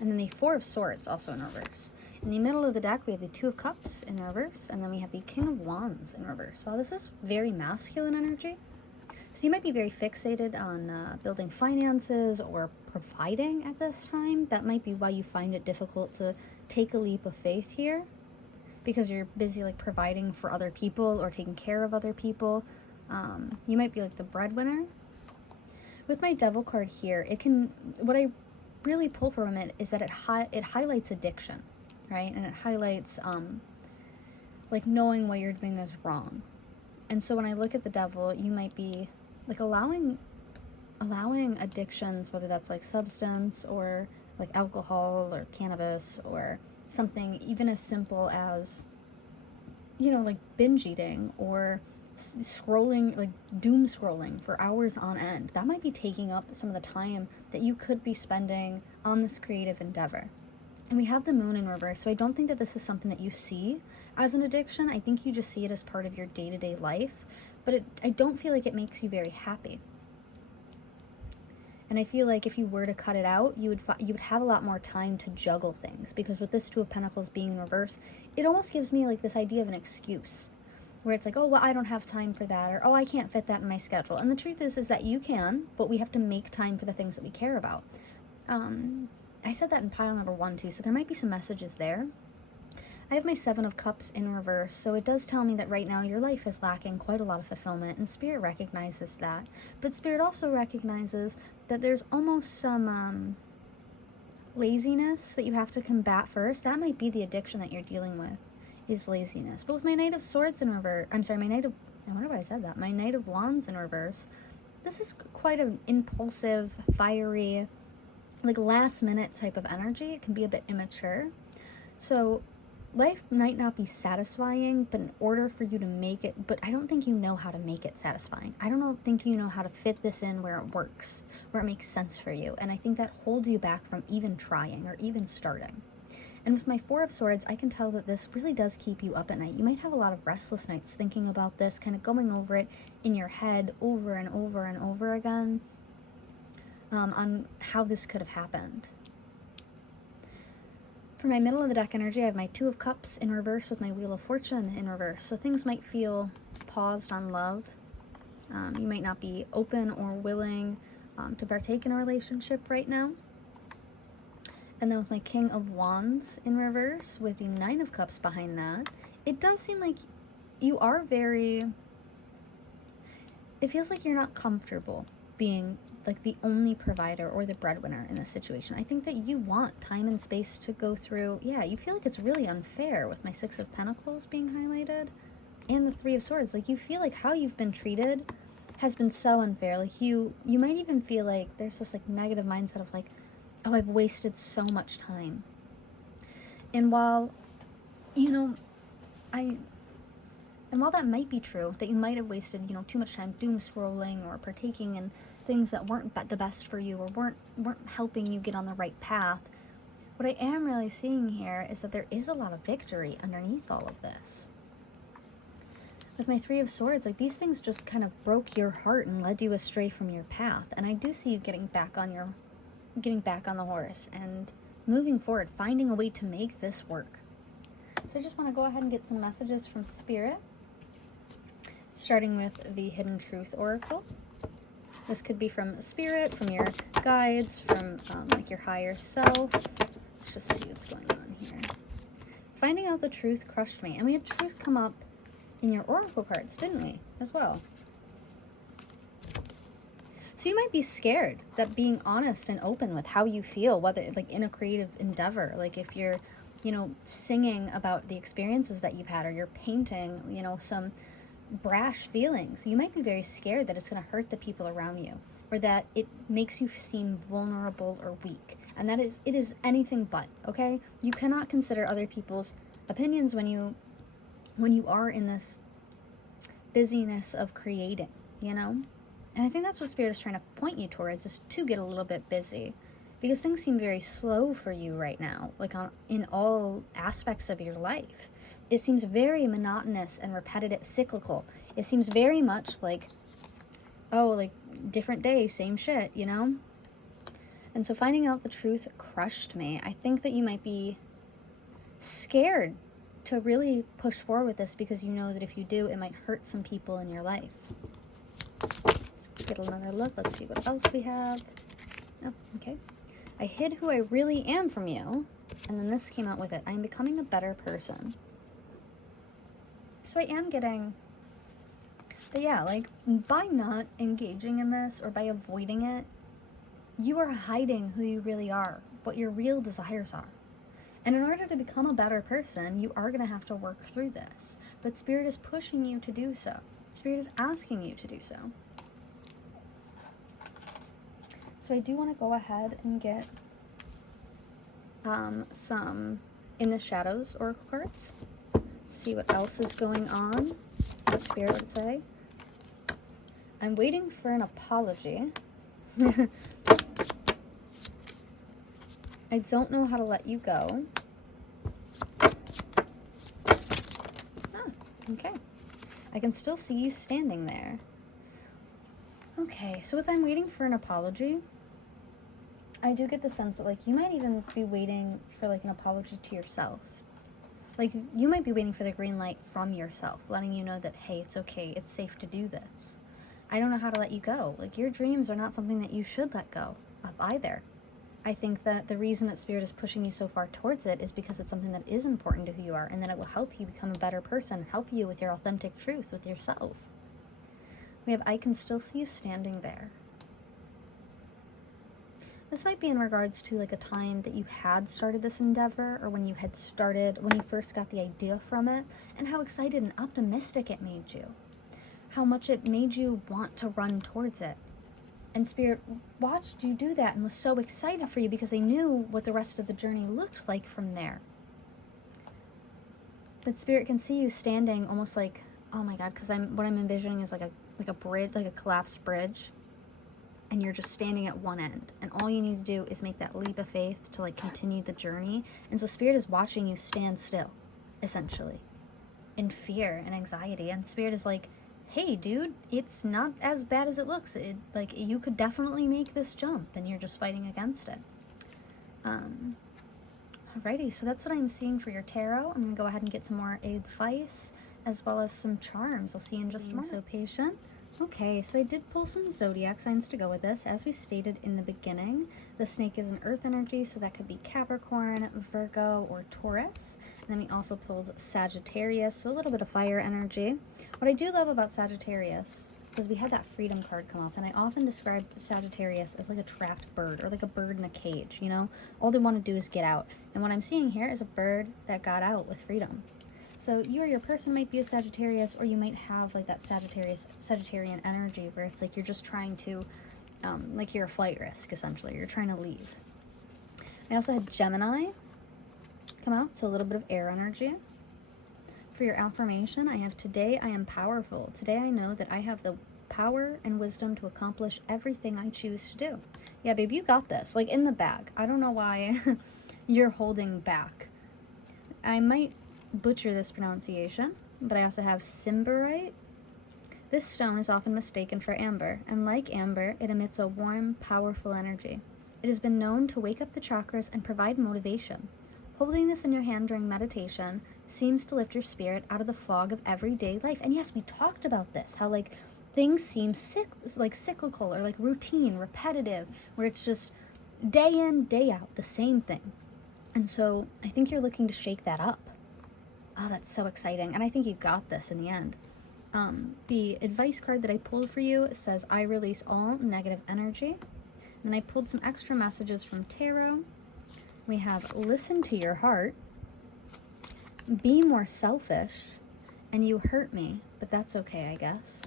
And then the Four of Swords, also in reverse. In the middle of the deck, we have the Two of Cups in reverse, and then we have the King of Wands in reverse. Wow, this is very masculine energy. So you might be very fixated on building finances or providing at this time. That might be why you find it difficult to take a leap of faith here, because you're busy like providing for other people or taking care of other people. You might be like the breadwinner. With my Devil card here, what I really pull from it is that it highlights addiction, right? And it highlights like knowing what you're doing is wrong. And so when I look at the Devil, you might be like allowing addictions, whether that's like substance or like alcohol or cannabis or something even as simple as, you know, like binge eating or scrolling, like doom scrolling for hours on end. That might be taking up some of the time that you could be spending on this creative endeavor. And we have the Moon in reverse, so I don't think that this is something that you see as an addiction. I think you just see it as part of your day-to-day life, but I don't feel like it makes you very happy. And I feel like if you were to cut it out, you would have a lot more time to juggle things, because with this Two of Pentacles being in reverse, it almost gives me like this idea of an excuse, where it's like, oh, well, I don't have time for that, or oh, I can't fit that in my schedule. And the truth is that you can, but we have to make time for the things that we care about. I said that in pile number 1 too, so there might be some messages there. I have my Seven of Cups in reverse, so it does tell me that right now your life is lacking quite a lot of fulfillment, and Spirit recognizes that. But Spirit also recognizes that there's almost some laziness that you have to combat first. That might be the addiction that you're dealing with, is laziness. But with my Knight of Swords in reverse, I wonder why I said that. My Knight of Wands in reverse, this is quite an impulsive, fiery, like last minute type of energy. It can be a bit immature. So life might not be satisfying, but in order for you to make it, but I don't think you know how to make it satisfying. I don't think you know how to fit this in where it works, where it makes sense for you. And I think that holds you back from even trying or even starting. And with my Four of Swords, I can tell that this really does keep you up at night. You might have a lot of restless nights thinking about this, kind of going over it in your head over and over and over again, on how this could have happened. For my middle of the deck energy, I have my Two of Cups in reverse with my Wheel of Fortune in reverse. So things might feel paused on love. You might not be open or willing to partake in a relationship right now. And then with my King of Wands in reverse with the Nine of Cups behind that, it does seem like you are very... It feels like you're not comfortable being like the only provider or the breadwinner in this situation. I think that you want time and space to go through. Yeah, you feel like it's really unfair with my Six of Pentacles being highlighted and the Three of Swords. Like, you feel like how you've been treated has been so unfair. Like, you might even feel like there's this like negative mindset of like, oh, I've wasted so much time. And while, you know, and while that might be true, that you might have wasted, you know, too much time doom scrolling or partaking in things that weren't the best for you or weren't helping you get on the right path, what I am really seeing here is that there is a lot of victory underneath all of this. With my Three of Swords, like, these things just kind of broke your heart and led you astray from your path. And I do see you getting back on the horse and moving forward, finding a way to make this work. So I just want to go ahead and get some messages from Spirit. Starting with the Hidden Truth Oracle. This could be from Spirit, from your guides, from like your higher self. Let's just see what's going on here. Finding out the truth crushed me. And we had truth come up in your oracle cards, didn't we, as well? So you might be scared that being honest and open with how you feel, whether like in a creative endeavor, like if you're, you know, singing about the experiences that you've had, or you're painting, you know, some brash feelings, you might be very scared that it's going to hurt the people around you, or that it makes you seem vulnerable or weak. And it is anything but, okay? You cannot consider other people's opinions when you are in this busyness of creating, you know? And I think that's what Spirit is trying to point you towards, is to get a little bit busy, because things seem very slow for you right now, like in all aspects of your life. It seems very monotonous and repetitive, cyclical. It seems very much like, oh, like different day, same shit, you know? And so finding out the truth crushed me. I think that you might be scared to really push forward with this, because you know that if you do, it might hurt some people in your life. Let's get another look. Let's see what else we have. Oh, okay. I hid who I really am from you. And then this came out with it. I am becoming a better person. So I am getting that, yeah, like, by not engaging in this or by avoiding it, you are hiding who you really are, what your real desires are. And in order to become a better person, you are going to have to work through this. But Spirit is pushing you to do so. Spirit is asking you to do so. So I do want to go ahead and get some In the Shadows oracle cards. See what else is going on. What Spirit would say. I'm waiting for an apology. I don't know how to let you go. Ah, okay. I can still see you standing there. Okay, so with I'm waiting for an apology, I do get the sense that, like, you might even be waiting for, like, an apology to yourself. Like, you might be waiting for the green light from yourself, letting you know that, hey, it's okay, it's safe to do this. I don't know how to let you go. Like, your dreams are not something that you should let go of either. I think that the reason that Spirit is pushing you so far towards it is because it's something that is important to who you are, and that it will help you become a better person, help you with your authentic truth with yourself. We have, I can still see you standing there. This might be in regards to, like, a time that you had started this endeavor, or when you first got the idea from it, and how excited and optimistic it made you. How much it made you want to run towards it. And Spirit watched you do that and was so excited for you, because they knew what the rest of the journey looked like from there. But Spirit can see you standing almost like, oh my God, because what I'm envisioning is like a bridge, like a collapsed bridge. And you're just standing at one end, and all you need to do is make that leap of faith to, like, continue the journey. And so Spirit is watching you stand still, essentially, in fear and anxiety. And Spirit is like, hey dude, it's not as bad as it looks. Like, you could definitely make this jump, and you're just fighting against it. All Alrighty, so that's what I'm seeing for your tarot. I'm going to go ahead and get some more advice as well as some charms. I'll see you in just a moment. So patient. Okay, so I did pull some zodiac signs to go with this. As we stated in the beginning, the snake is an earth energy, so that could be Capricorn, Virgo, or Taurus. And then we also pulled Sagittarius, so a little bit of fire energy. What I do love about Sagittarius is we had that freedom card come off, and I often described Sagittarius as like a trapped bird or like a bird in a cage, you know? All they want to do is get out. And what I'm seeing here is a bird that got out with freedom. So you or your person might be a Sagittarius, or you might have like that Sagittarian energy where it's like you're just trying to, like you're a flight risk, essentially. You're trying to leave. I also had Gemini come out, so a little bit of air energy. For your affirmation, I have today I am powerful. Today I know that I have the power and wisdom to accomplish everything I choose to do. Yeah, babe, you got this. Like in the bag. I don't know why you're holding back. I might butcher this pronunciation, but I also have Cymberite. This stone is often mistaken for amber, and like amber, it emits a warm, powerful energy. It has been known to wake up the chakras and provide motivation. Holding this in your hand during meditation seems to lift your spirit out of the fog of everyday life. And yes, we talked about this, how like things seem cyclical or like routine, repetitive, where it's just day in, day out, the same thing. And so I think you're looking to shake that up. Oh, that's so exciting. And I think you got this in the end. The advice card that I pulled for you says, I release all negative energy. And I pulled some extra messages from tarot. We have listen to your heart, be more selfish, and you hurt me, but that's okay, I guess.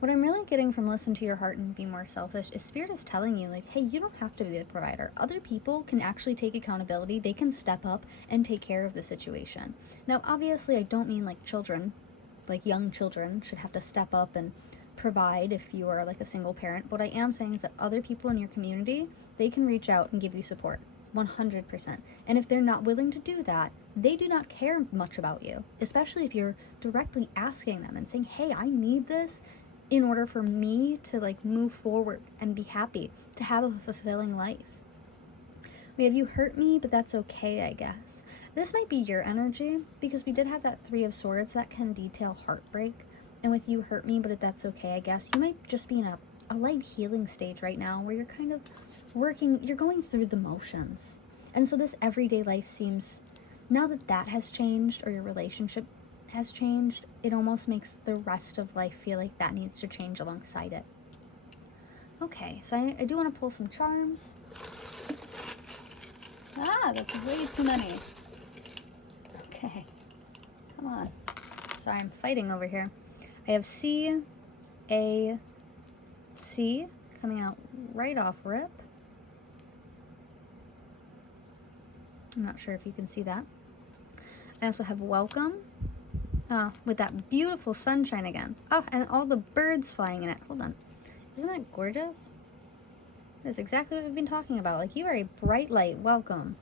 What I'm really getting from listen to your heart and be more selfish is Spirit is telling you, like, hey, you don't have to be the provider. Other people can actually take accountability. They can step up and take care of the situation. Now, obviously, I don't mean like children, like young children should have to step up and provide if you are like a single parent. What I am saying is that other people in your community, they can reach out and give you support. 100%. And if they're not willing to do that, they do not care much about you, especially if you're directly asking them and saying, hey, I need this in order for me to like move forward and be happy, to have a fulfilling life. We have you hurt me, but that's okay, I guess. This might be your energy because we did have that 3 of Swords that can detail heartbreak. And with you hurt me, but that's okay, I guess, you might just be in a light healing stage right now where you're kind of you're going through the motions. And so this everyday life seems, now that that has changed or your relationship has changed, it almost makes the rest of life feel like that needs to change alongside it. Okay, so I do want to pull some charms. Ah, that's way too many. Okay, come on. Sorry, I'm fighting over here. I have C, A, C coming out right off rip. I'm not sure if you can see that. I also have welcome, with that beautiful sunshine again. Oh, and all the birds flying in it. Hold on. Isn't that gorgeous? That's exactly what we've been talking about. Like, you are a bright light. Welcome.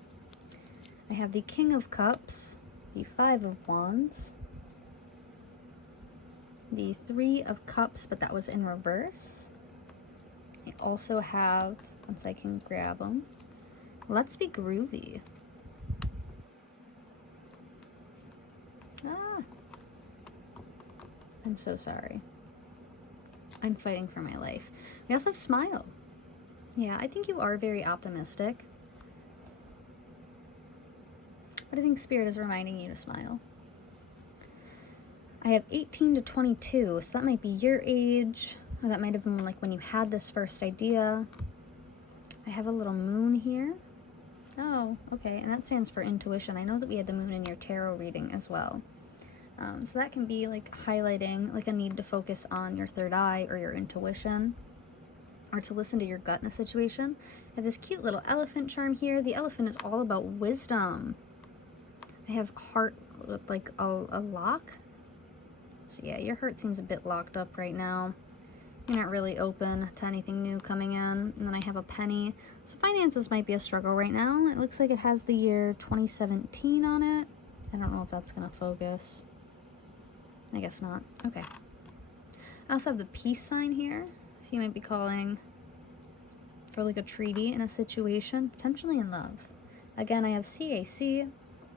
I have the King of Cups, the 5 of Wands, the 3 of Cups, but that was in reverse. I also have, once I can grab them, Let's Be Groovy. Ah, I'm so sorry. I'm fighting for my life. We also have Smile. Yeah, I think you are very optimistic. But I think Spirit is reminding you to smile. I have 18 to 22, so that might be your age, or that might have been like when you had this first idea. I have a little moon here. Oh, okay, and that stands for intuition. I know that we had the moon in your tarot reading as well. So that can be like highlighting like a need to focus on your third eye or your intuition, or to listen to your gut in a situation. I have this cute little elephant charm here. The elephant is all about wisdom. I have heart with like a lock. So yeah, your heart seems a bit locked up right now. You're not really open to anything new coming in. And then I have a penny. So finances might be a struggle right now. It looks like it has the year 2017 on it. I don't know if that's going to focus. I guess not. Okay. I also have the peace sign here. So you might be calling for like a treaty in a situation, potentially in love. Again, I have CAC,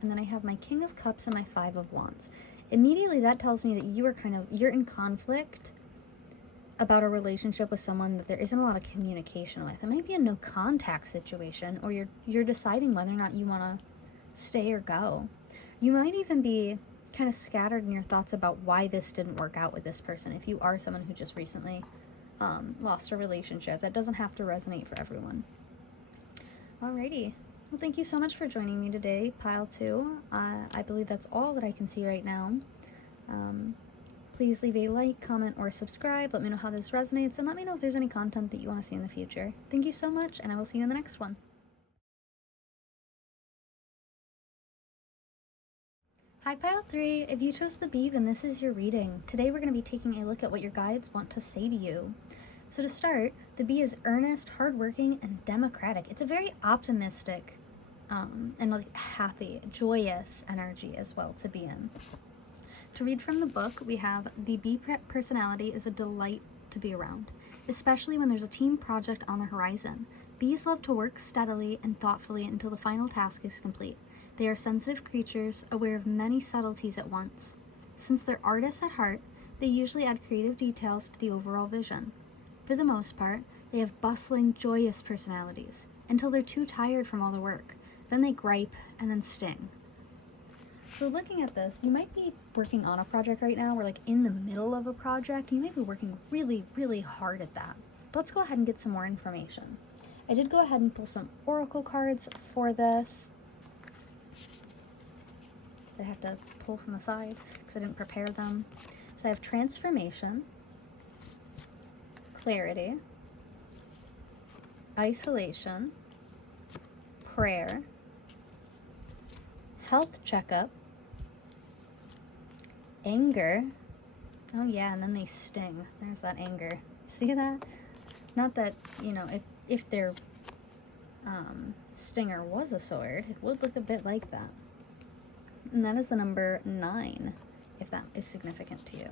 and then I have my King of Cups and my Five of Wands. Immediately, that tells me that you're in conflict about a relationship with someone that there isn't a lot of communication with. It might be a no contact situation, or you're deciding whether or not you want to stay or go. You might even be kind of scattered in your thoughts about why this didn't work out with this person. If you are someone who just recently lost a relationship, that doesn't have to resonate for everyone. Alrighty. Well, thank you so much for joining me today, Pile 2. I believe that's all that I can see right now. Please leave a like, comment, or subscribe. Let me know how this resonates, and let me know if there's any content that you want to see in the future. Thank you so much, and I will see you in the next one. Hi, Pile 3. If you chose the B, then this is your reading. Today we're going to be taking a look at what your guides want to say to you. So to start, the B is earnest, hardworking, and democratic. It's a very optimistic and like happy, joyous energy as well to be in. To read from the book, we have the B personality is a delight to be around, especially when there's a team project on the horizon. Bees love to work steadily and thoughtfully until the final task is complete. They are sensitive creatures, aware of many subtleties at once. Since they're artists at heart, they usually add creative details to the overall vision. For the most part, they have bustling, joyous personalities, until they're too tired from all the work. Then they gripe and then sting. So looking at this, you might be working on a project right now, or like in the middle of a project. You might be working really, really hard at that. But let's go ahead and get some more information. I did go ahead and pull some oracle cards for this. I have to pull from the side because I didn't prepare them. So I have transformation, clarity, isolation, prayer, health checkup, anger. Oh yeah, and then they sting. There's that anger. See that? Not that, you know, if their stinger was a sword, it would look a bit like that. And that is the number 9, if that is significant to you.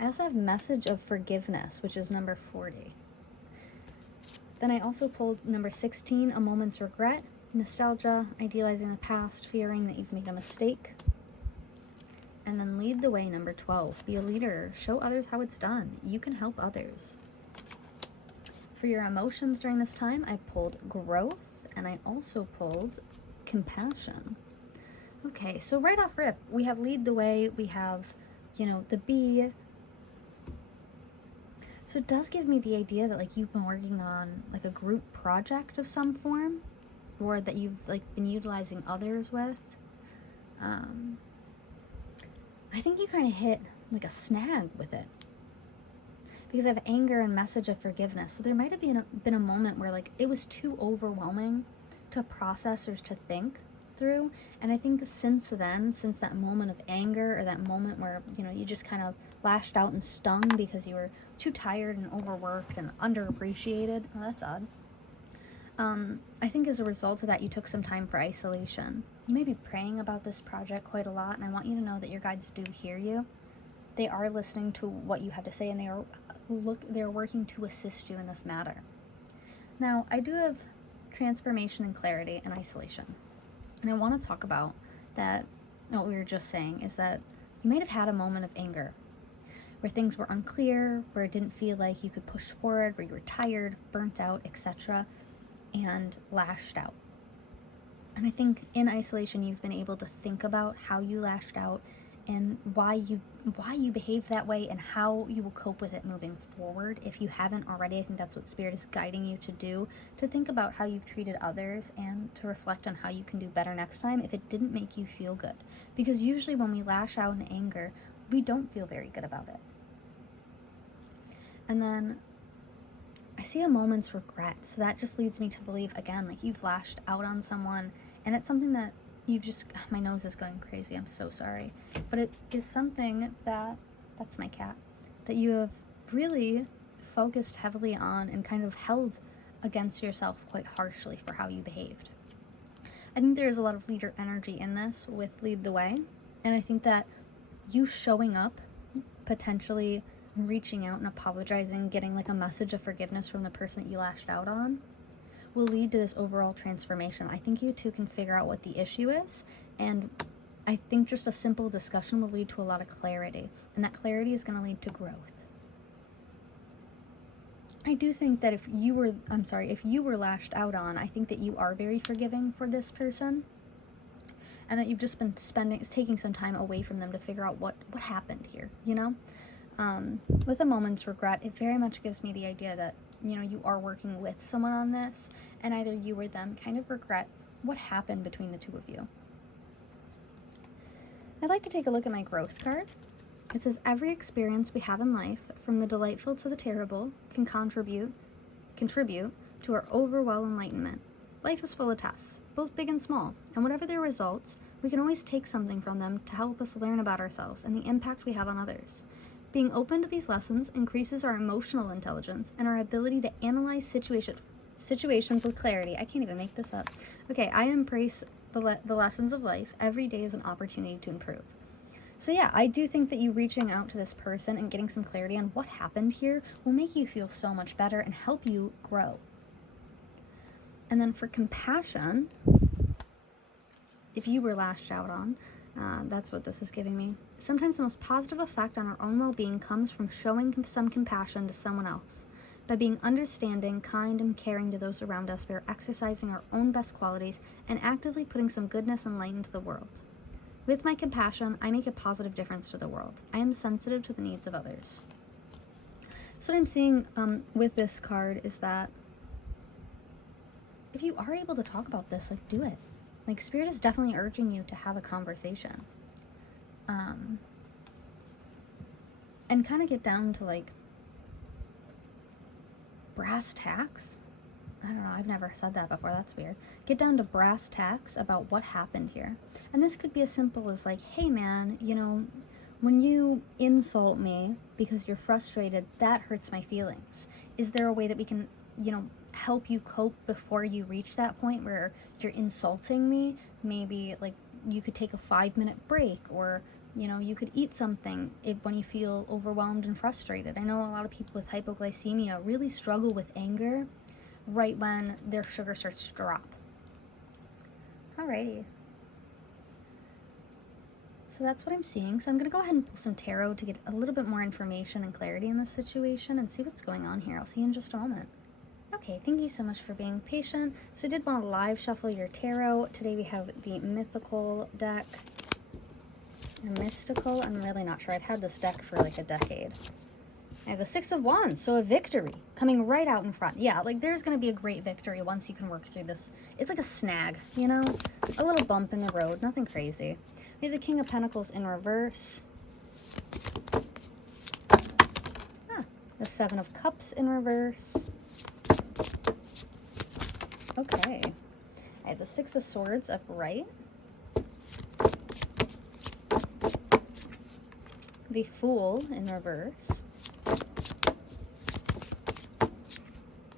I also have message of forgiveness, which is number 40. Then I also pulled number 16, a moment's regret, nostalgia, idealizing the past, fearing that you've made a mistake. And then lead the way, number 12. Be a leader. Show others how it's done. You can help others. For your emotions during this time, I pulled growth, and I also pulled compassion. Okay, so right off rip, we have lead the way, we have, you know, the B. So it does give me the idea that, like, you've been working on, like, a group project of some form, or that you've, like, been utilizing others with. I think you kind of hit, like, a snag with it. Because I have anger and message of forgiveness. So there might have been a moment where, like, it was too overwhelming to process or to think through. And I think since then, since that moment of anger, or that moment where, you know, you just kind of lashed out and stung because you were too tired and overworked and underappreciated. Oh, that's odd. I think as a result of that, you took some time for isolation. You may be praying about this project quite a lot, and I want you to know that your guides do hear you. They are listening to what you have to say, and they're working to assist you in this matter. Now, I do have transformation and clarity and isolation. And I want to talk about that. What we were just saying is that you might have had a moment of anger where things were unclear, where it didn't feel like you could push forward, where you were tired, burnt out, etc., and lashed out. And I think in isolation, you've been able to think about how you lashed out and why you behaved that way, and how you will cope with it moving forward. If you haven't already, I think that's what Spirit is guiding you to do, to think about how you've treated others and to reflect on how you can do better next time if it didn't make you feel good. Because usually when we lash out in anger, we don't feel very good about it. And then I see a moment's regret. So that just leads me to believe, again, like you've lashed out on someone, and it's something that you've just, my nose is going crazy, I'm so sorry. But it is something that's my cat, that you have really focused heavily on and kind of held against yourself quite harshly for how you behaved. I think there's a lot of leader energy in this with Lead the Way. And I think that you showing up, potentially reaching out and apologizing, getting like a message of forgiveness from the person that you lashed out on, will lead to this overall transformation. I think you two can figure out what the issue is, and I think just a simple discussion will lead to a lot of clarity, and that clarity is going to lead to growth. I do think that if you were lashed out on, I think that you are very forgiving for this person, and that you've just been taking some time away from them to figure out what happened here, you know? With a moment's regret, it very much gives me the idea that, you know, you are working with someone on this, and either you or them kind of regret what happened between the two of you. I'd like to take a look at my growth card. It says, every experience we have in life, from the delightful to the terrible, can contribute to our overall enlightenment. Life is full of tests, both big and small, and whatever their results, we can always take something from them to help us learn about ourselves and the impact we have on others. Being open to these lessons increases our emotional intelligence and our ability to analyze situations with clarity. I can't even make this up. Okay, I embrace the lessons of life. Every day is an opportunity to improve. So yeah, I do think that you reaching out to this person and getting some clarity on what happened here will make you feel so much better and help you grow. And then for compassion, if you were lashed out on, that's what this is giving me. Sometimes the most positive effect on our own well-being comes from showing some compassion to someone else. By being understanding, kind, and caring to those around us, we are exercising our own best qualities and actively putting some goodness and light into the world. With my compassion, I make a positive difference to the world. I am sensitive to the needs of others. So what I'm seeing with this card is that if you are able to talk about this, like, do it. Like, Spirit is definitely urging you to have a conversation. And kind of get down to, like, brass tacks. I don't know, I've never said that before, that's weird. Get down to brass tacks about what happened here. And this could be as simple as like, hey man, you know, when you insult me because you're frustrated, that hurts my feelings. Is there a way that we can, you know, help you cope before you reach that point where you're insulting me? Maybe like you could take a 5-minute break, or you know, you could eat something when you feel overwhelmed and frustrated. I know a lot of people with hypoglycemia really struggle with anger right when their sugar starts to drop. Alrighty. So that's what I'm seeing. So I'm going to go ahead and pull some tarot to get a little bit more information and clarity in this situation and see what's going on here. I'll see you in just a moment. Okay, thank you so much for being patient. So I did want to live shuffle your tarot. Today we have the mythical deck. Or mystical? I'm really not sure. I've had this deck for like a decade. I have the Six of Wands, so a victory coming right out in front. Yeah, like there's going to be a great victory once you can work through this. It's like a snag, you know? A little bump in the road, nothing crazy. We have the King of Pentacles in reverse. The Seven of Cups in reverse. Okay. I have the Six of Swords upright. The Fool in reverse.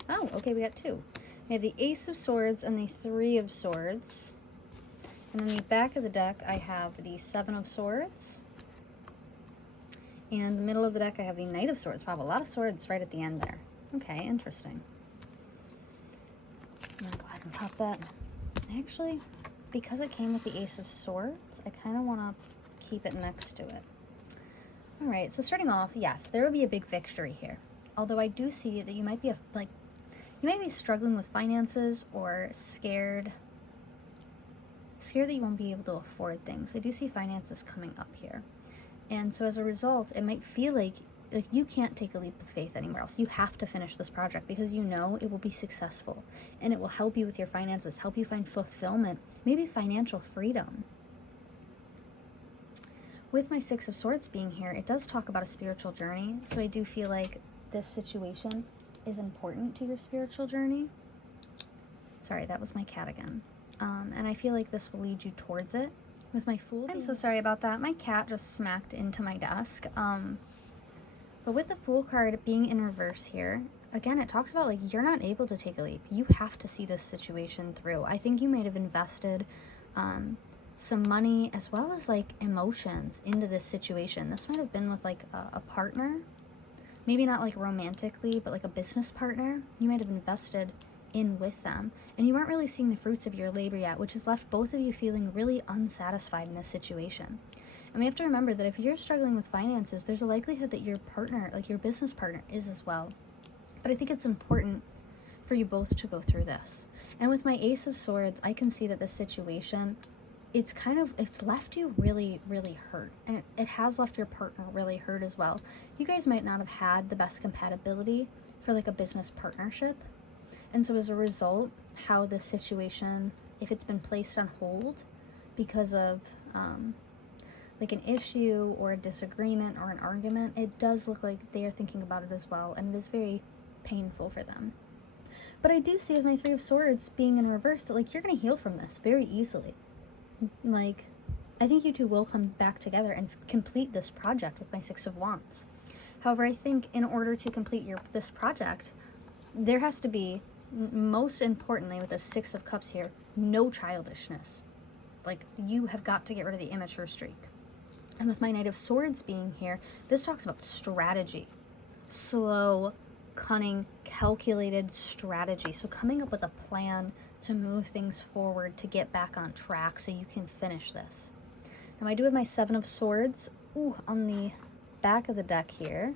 Oh, okay, we got two. We have the Ace of Swords and the Three of Swords. And then the back of the deck, I have the Seven of Swords. And the middle of the deck, I have the Knight of Swords. Wow, a lot of swords right at the end there. Okay, interesting. I'm going to go ahead and pop that. Actually, because it came with the Ace of Swords, I kind of want to keep it next to it. All right, so starting off, yes, there will be a big victory here. Although I do see that you might be you might be struggling with finances or scared that you won't be able to afford things. I do see finances coming up here. And so as a result, it might feel like you can't take a leap of faith anywhere else. You have to finish this project because you know it will be successful and it will help you with your finances, help you find fulfillment, maybe financial freedom. With my Six of Swords being here, it does talk about a spiritual journey. So I do feel like this situation is important to your spiritual journey. Sorry, that was my cat again. And I feel like this will lead you towards it. With my Fool, I'm so sorry about that. My cat just smacked into my desk. But with the Fool card being in reverse here, again, it talks about like you're not able to take a leap. You have to see this situation through. I think you might have invested some money as well as like emotions into this situation. This might have been with like a partner. Maybe not like romantically, but like a business partner. You might have invested in with them, and you aren't really seeing the fruits of your labor yet, which has left both of you feeling really unsatisfied in this situation. And we have to remember that if you're struggling with finances, there's a likelihood that your partner, like your business partner, is as well. But I think it's important for you both to go through this. And with my Ace of Swords, I can see that this situation, it's left you really, really hurt. And it has left your partner really hurt as well. You guys might not have had the best compatibility for like a business partnership. And so as a result, how this situation, if it's been placed on hold because of like an issue or a disagreement or an argument, it does look like they are thinking about it as well, and it is very painful for them. But I do see as my Three of Swords being in reverse that like you're going to heal from this very easily. Like, I think you two will come back together and complete this project with my Six of Wands. However, I think in order to complete this project, there has to be, most importantly with the Six of Cups here, no childishness. Like, you have got to get rid of the immature streak. And with my Knight of Swords being here, this talks about strategy. Slow, cunning, calculated strategy. So coming up with a plan to move things forward, to get back on track so you can finish this. Now I do have my Seven of Swords on the back of the deck here.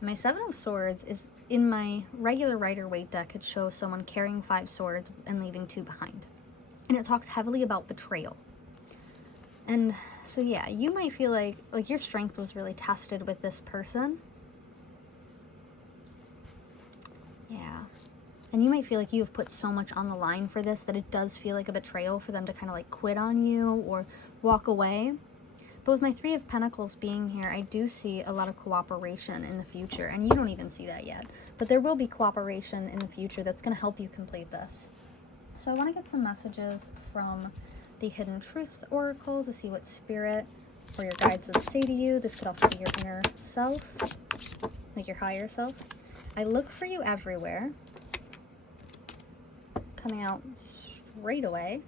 My Seven of Swords is in my regular Rider-Waite deck. It shows someone carrying 5 swords and leaving 2 behind. And it talks heavily about betrayal. And so yeah, you might feel like your strength was really tested with this person. Yeah. And you might feel like you have put so much on the line for this that it does feel like a betrayal for them to kind of like quit on you or walk away. But with my Three of Pentacles being here, I do see a lot of cooperation in the future. And you don't even see that yet. But there will be cooperation in the future that's going to help you complete this. So I want to get some messages from the Hidden Truth Oracle to see what Spirit or your guides would say to you. This could also be your inner self, like your higher self. I look for you everywhere. Coming out straight away.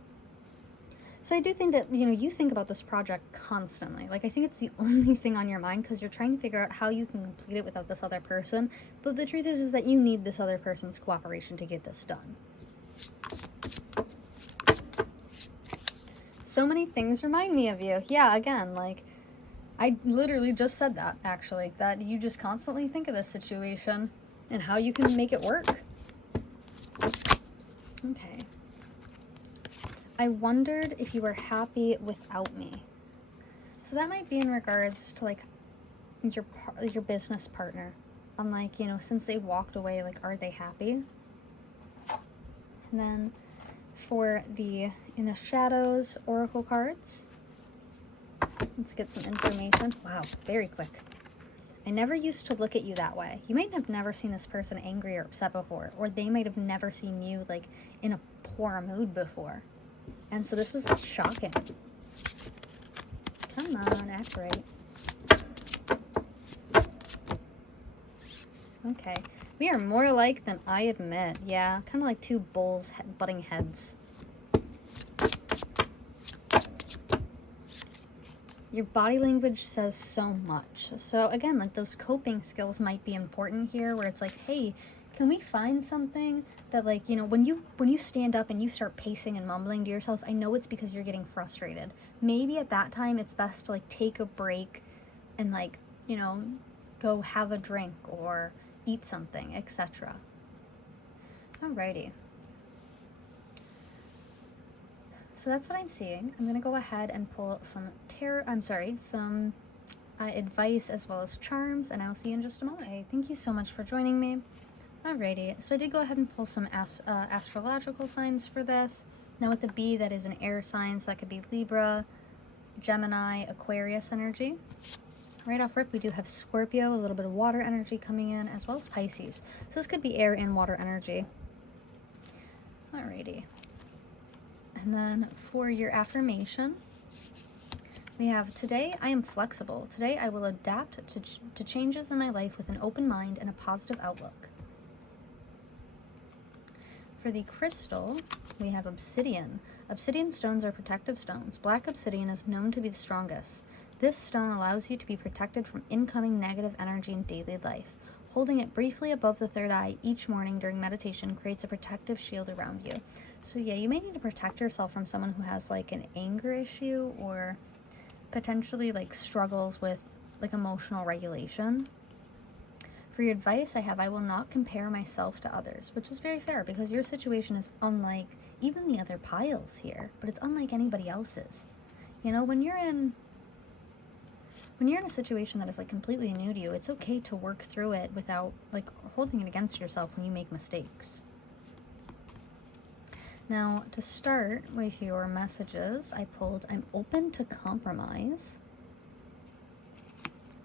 So I do think that, you think about this project constantly. Like, I think it's the only thing on your mind because you're trying to figure out how you can complete it without this other person. But the truth is that you need this other person's cooperation to get this done. So many things remind me of you. Yeah, again, like, I literally just said that, actually, that you just constantly think of this situation and how you can make it work. Okay. I wondered if you were happy without me. So that might be in regards to, like, your business partner. On, like, since they walked away, like, are they happy? And then for the In the Shadows Oracle cards, let's get some information. Wow, very quick. I never used to look at you that way. You might have never seen this person angry or upset before, or they might have never seen you like in a poor mood before. And so this was shocking. Come on, act right. Okay. We are more alike than I admit. Yeah, kind of like two bulls butting heads. Your body language says so much. So again, like those coping skills might be important here, where it's like, hey, can we find something that, like, when you stand up and you start pacing and mumbling to yourself, I know it's because you're getting frustrated. Maybe at that time it's best to like take a break and like, go have a drink or eat something, etc. Alrighty. So that's what I'm seeing. I'm going to go ahead and pull some advice as well as charms, and I'll see you in just a moment. Thank you so much for joining me. Alrighty, so I did go ahead and pull some astrological signs for this. Now with the B, that is an air sign, so that could be Libra, Gemini, Aquarius energy. Right off rip, we do have Scorpio, a little bit of water energy coming in, as well as Pisces. So this could be air and water energy. Alrighty. And then for your affirmation, we have, today I am flexible. Today I will adapt to changes in my life with an open mind and a positive outlook. For the crystal, we have obsidian. Obsidian stones are protective stones. Black obsidian is known to be the strongest. This stone allows you to be protected from incoming negative energy in daily life. Holding it briefly above the third eye each morning during meditation creates a protective shield around you. So yeah, you may need to protect yourself from someone who has like an anger issue or potentially like struggles with like emotional regulation. For your advice, I will not compare myself to others, which is very fair because your situation is unlike even the other piles here, but it's unlike anybody else's. You know, when you're in a situation that is like completely new to you, it's okay to work through it without like holding it against yourself when you make mistakes. Now, to start with your messages, I pulled, I'm open to compromise,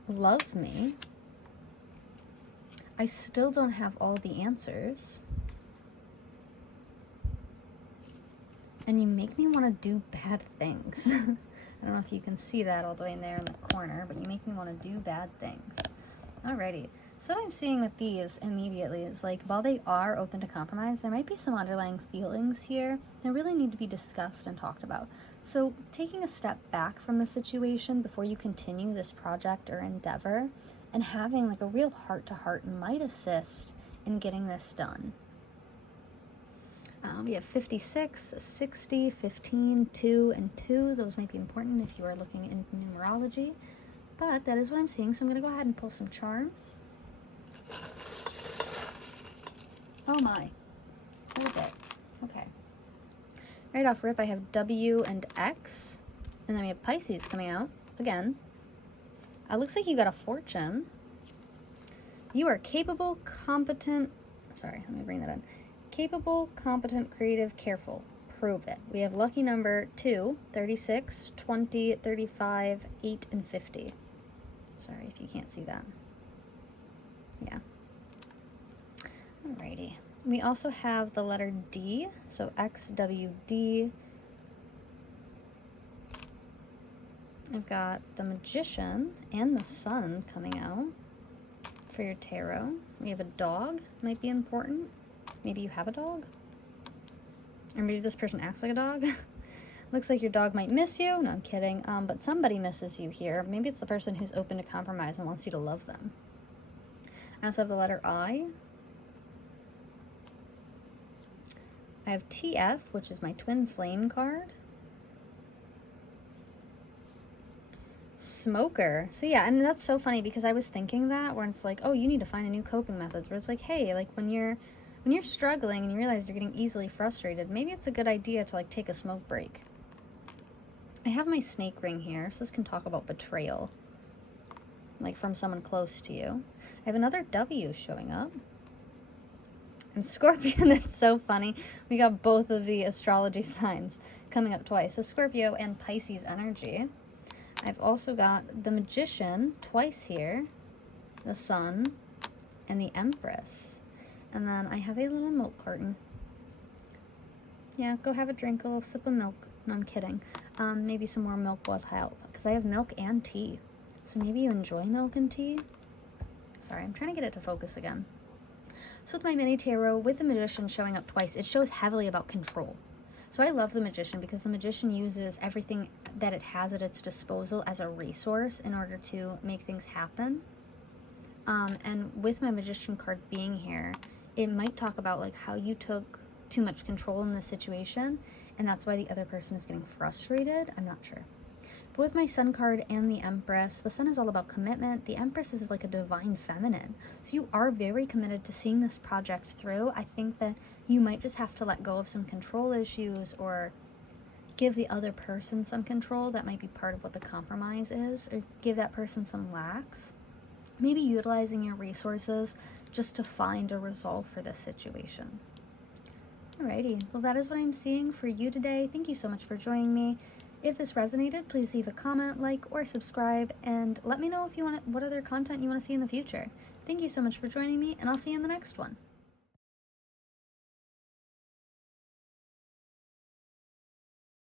love me, I still don't have all the answers, and you make me want to do bad things. I don't know if you can see that all the way in there in the corner, but you make me want to do bad things. Alrighty. So what I'm seeing with these immediately is like, while they are open to compromise, there might be some underlying feelings here that really need to be discussed and talked about. So taking a step back from the situation before you continue this project or endeavor and having like a real heart-to-heart might assist in getting this done. We have 56, 60, 15, 2, and 2. Those might be important if you are looking into numerology. But that is what I'm seeing, so I'm going to go ahead and pull some charms. Oh my. Hold it. Okay. Right off rip, I have W and X. And then we have Pisces coming out. Again. It looks like you got a fortune. You are capable, competent... Sorry, let me bring that in. Capable, competent, creative, careful. Prove it. We have lucky number 2, 36, 20, 35, 8, and 50. Sorry if you can't see that. Yeah. Alrighty. We also have the letter D, so XWD. I've got the Magician and the Sun coming out for your tarot. We have a dog, might be important. Maybe you have a dog? Or maybe this person acts like a dog? Looks like your dog might miss you. No, I'm kidding. But somebody misses you here. Maybe it's the person who's open to compromise and wants you to love them. I also have the letter I. I have TF, which is my twin flame card. Smoker. So yeah, and that's so funny because I was thinking that where it's like, oh, you need to find a new coping methods. Where it's like, hey, like when you're struggling and you realize you're getting easily frustrated, maybe it's a good idea to like take a smoke break. I have my snake ring here, so this can talk about betrayal, like from someone close to you. I have another W showing up. And Scorpio, that's so funny. We got both of the astrology signs coming up twice. So Scorpio and Pisces energy. I've also got the Magician twice here, the Sun, and the Empress. And then I have a little milk carton. Yeah, go have a drink, a little sip of milk. No, I'm kidding. Maybe some more milk would help, because I have milk and tea. So maybe you enjoy milk and tea? Sorry, I'm trying to get it to focus again. So with my mini tarot, with the Magician showing up twice, it shows heavily about control. So I love the Magician because the Magician uses everything that it has at its disposal as a resource in order to make things happen. And with my Magician card being here, it might talk about like how you took too much control in this situation, and that's why the other person is getting frustrated. I'm not sure. But with my Sun card and the Empress, the Sun is all about commitment. The Empress is like a divine feminine. So you are very committed to seeing this project through. I think that you might just have to let go of some control issues or give the other person some control. That might be part of what the compromise is, or give that person some lax. Maybe utilizing your resources just to find a resolve for this situation. Alrighty, well that is what I'm seeing for you today. Thank you so much for joining me. If this resonated, please leave a comment, like, or subscribe, and let me know if you want what other content you want to see in the future. Thank you so much for joining me, and I'll see you in the next one.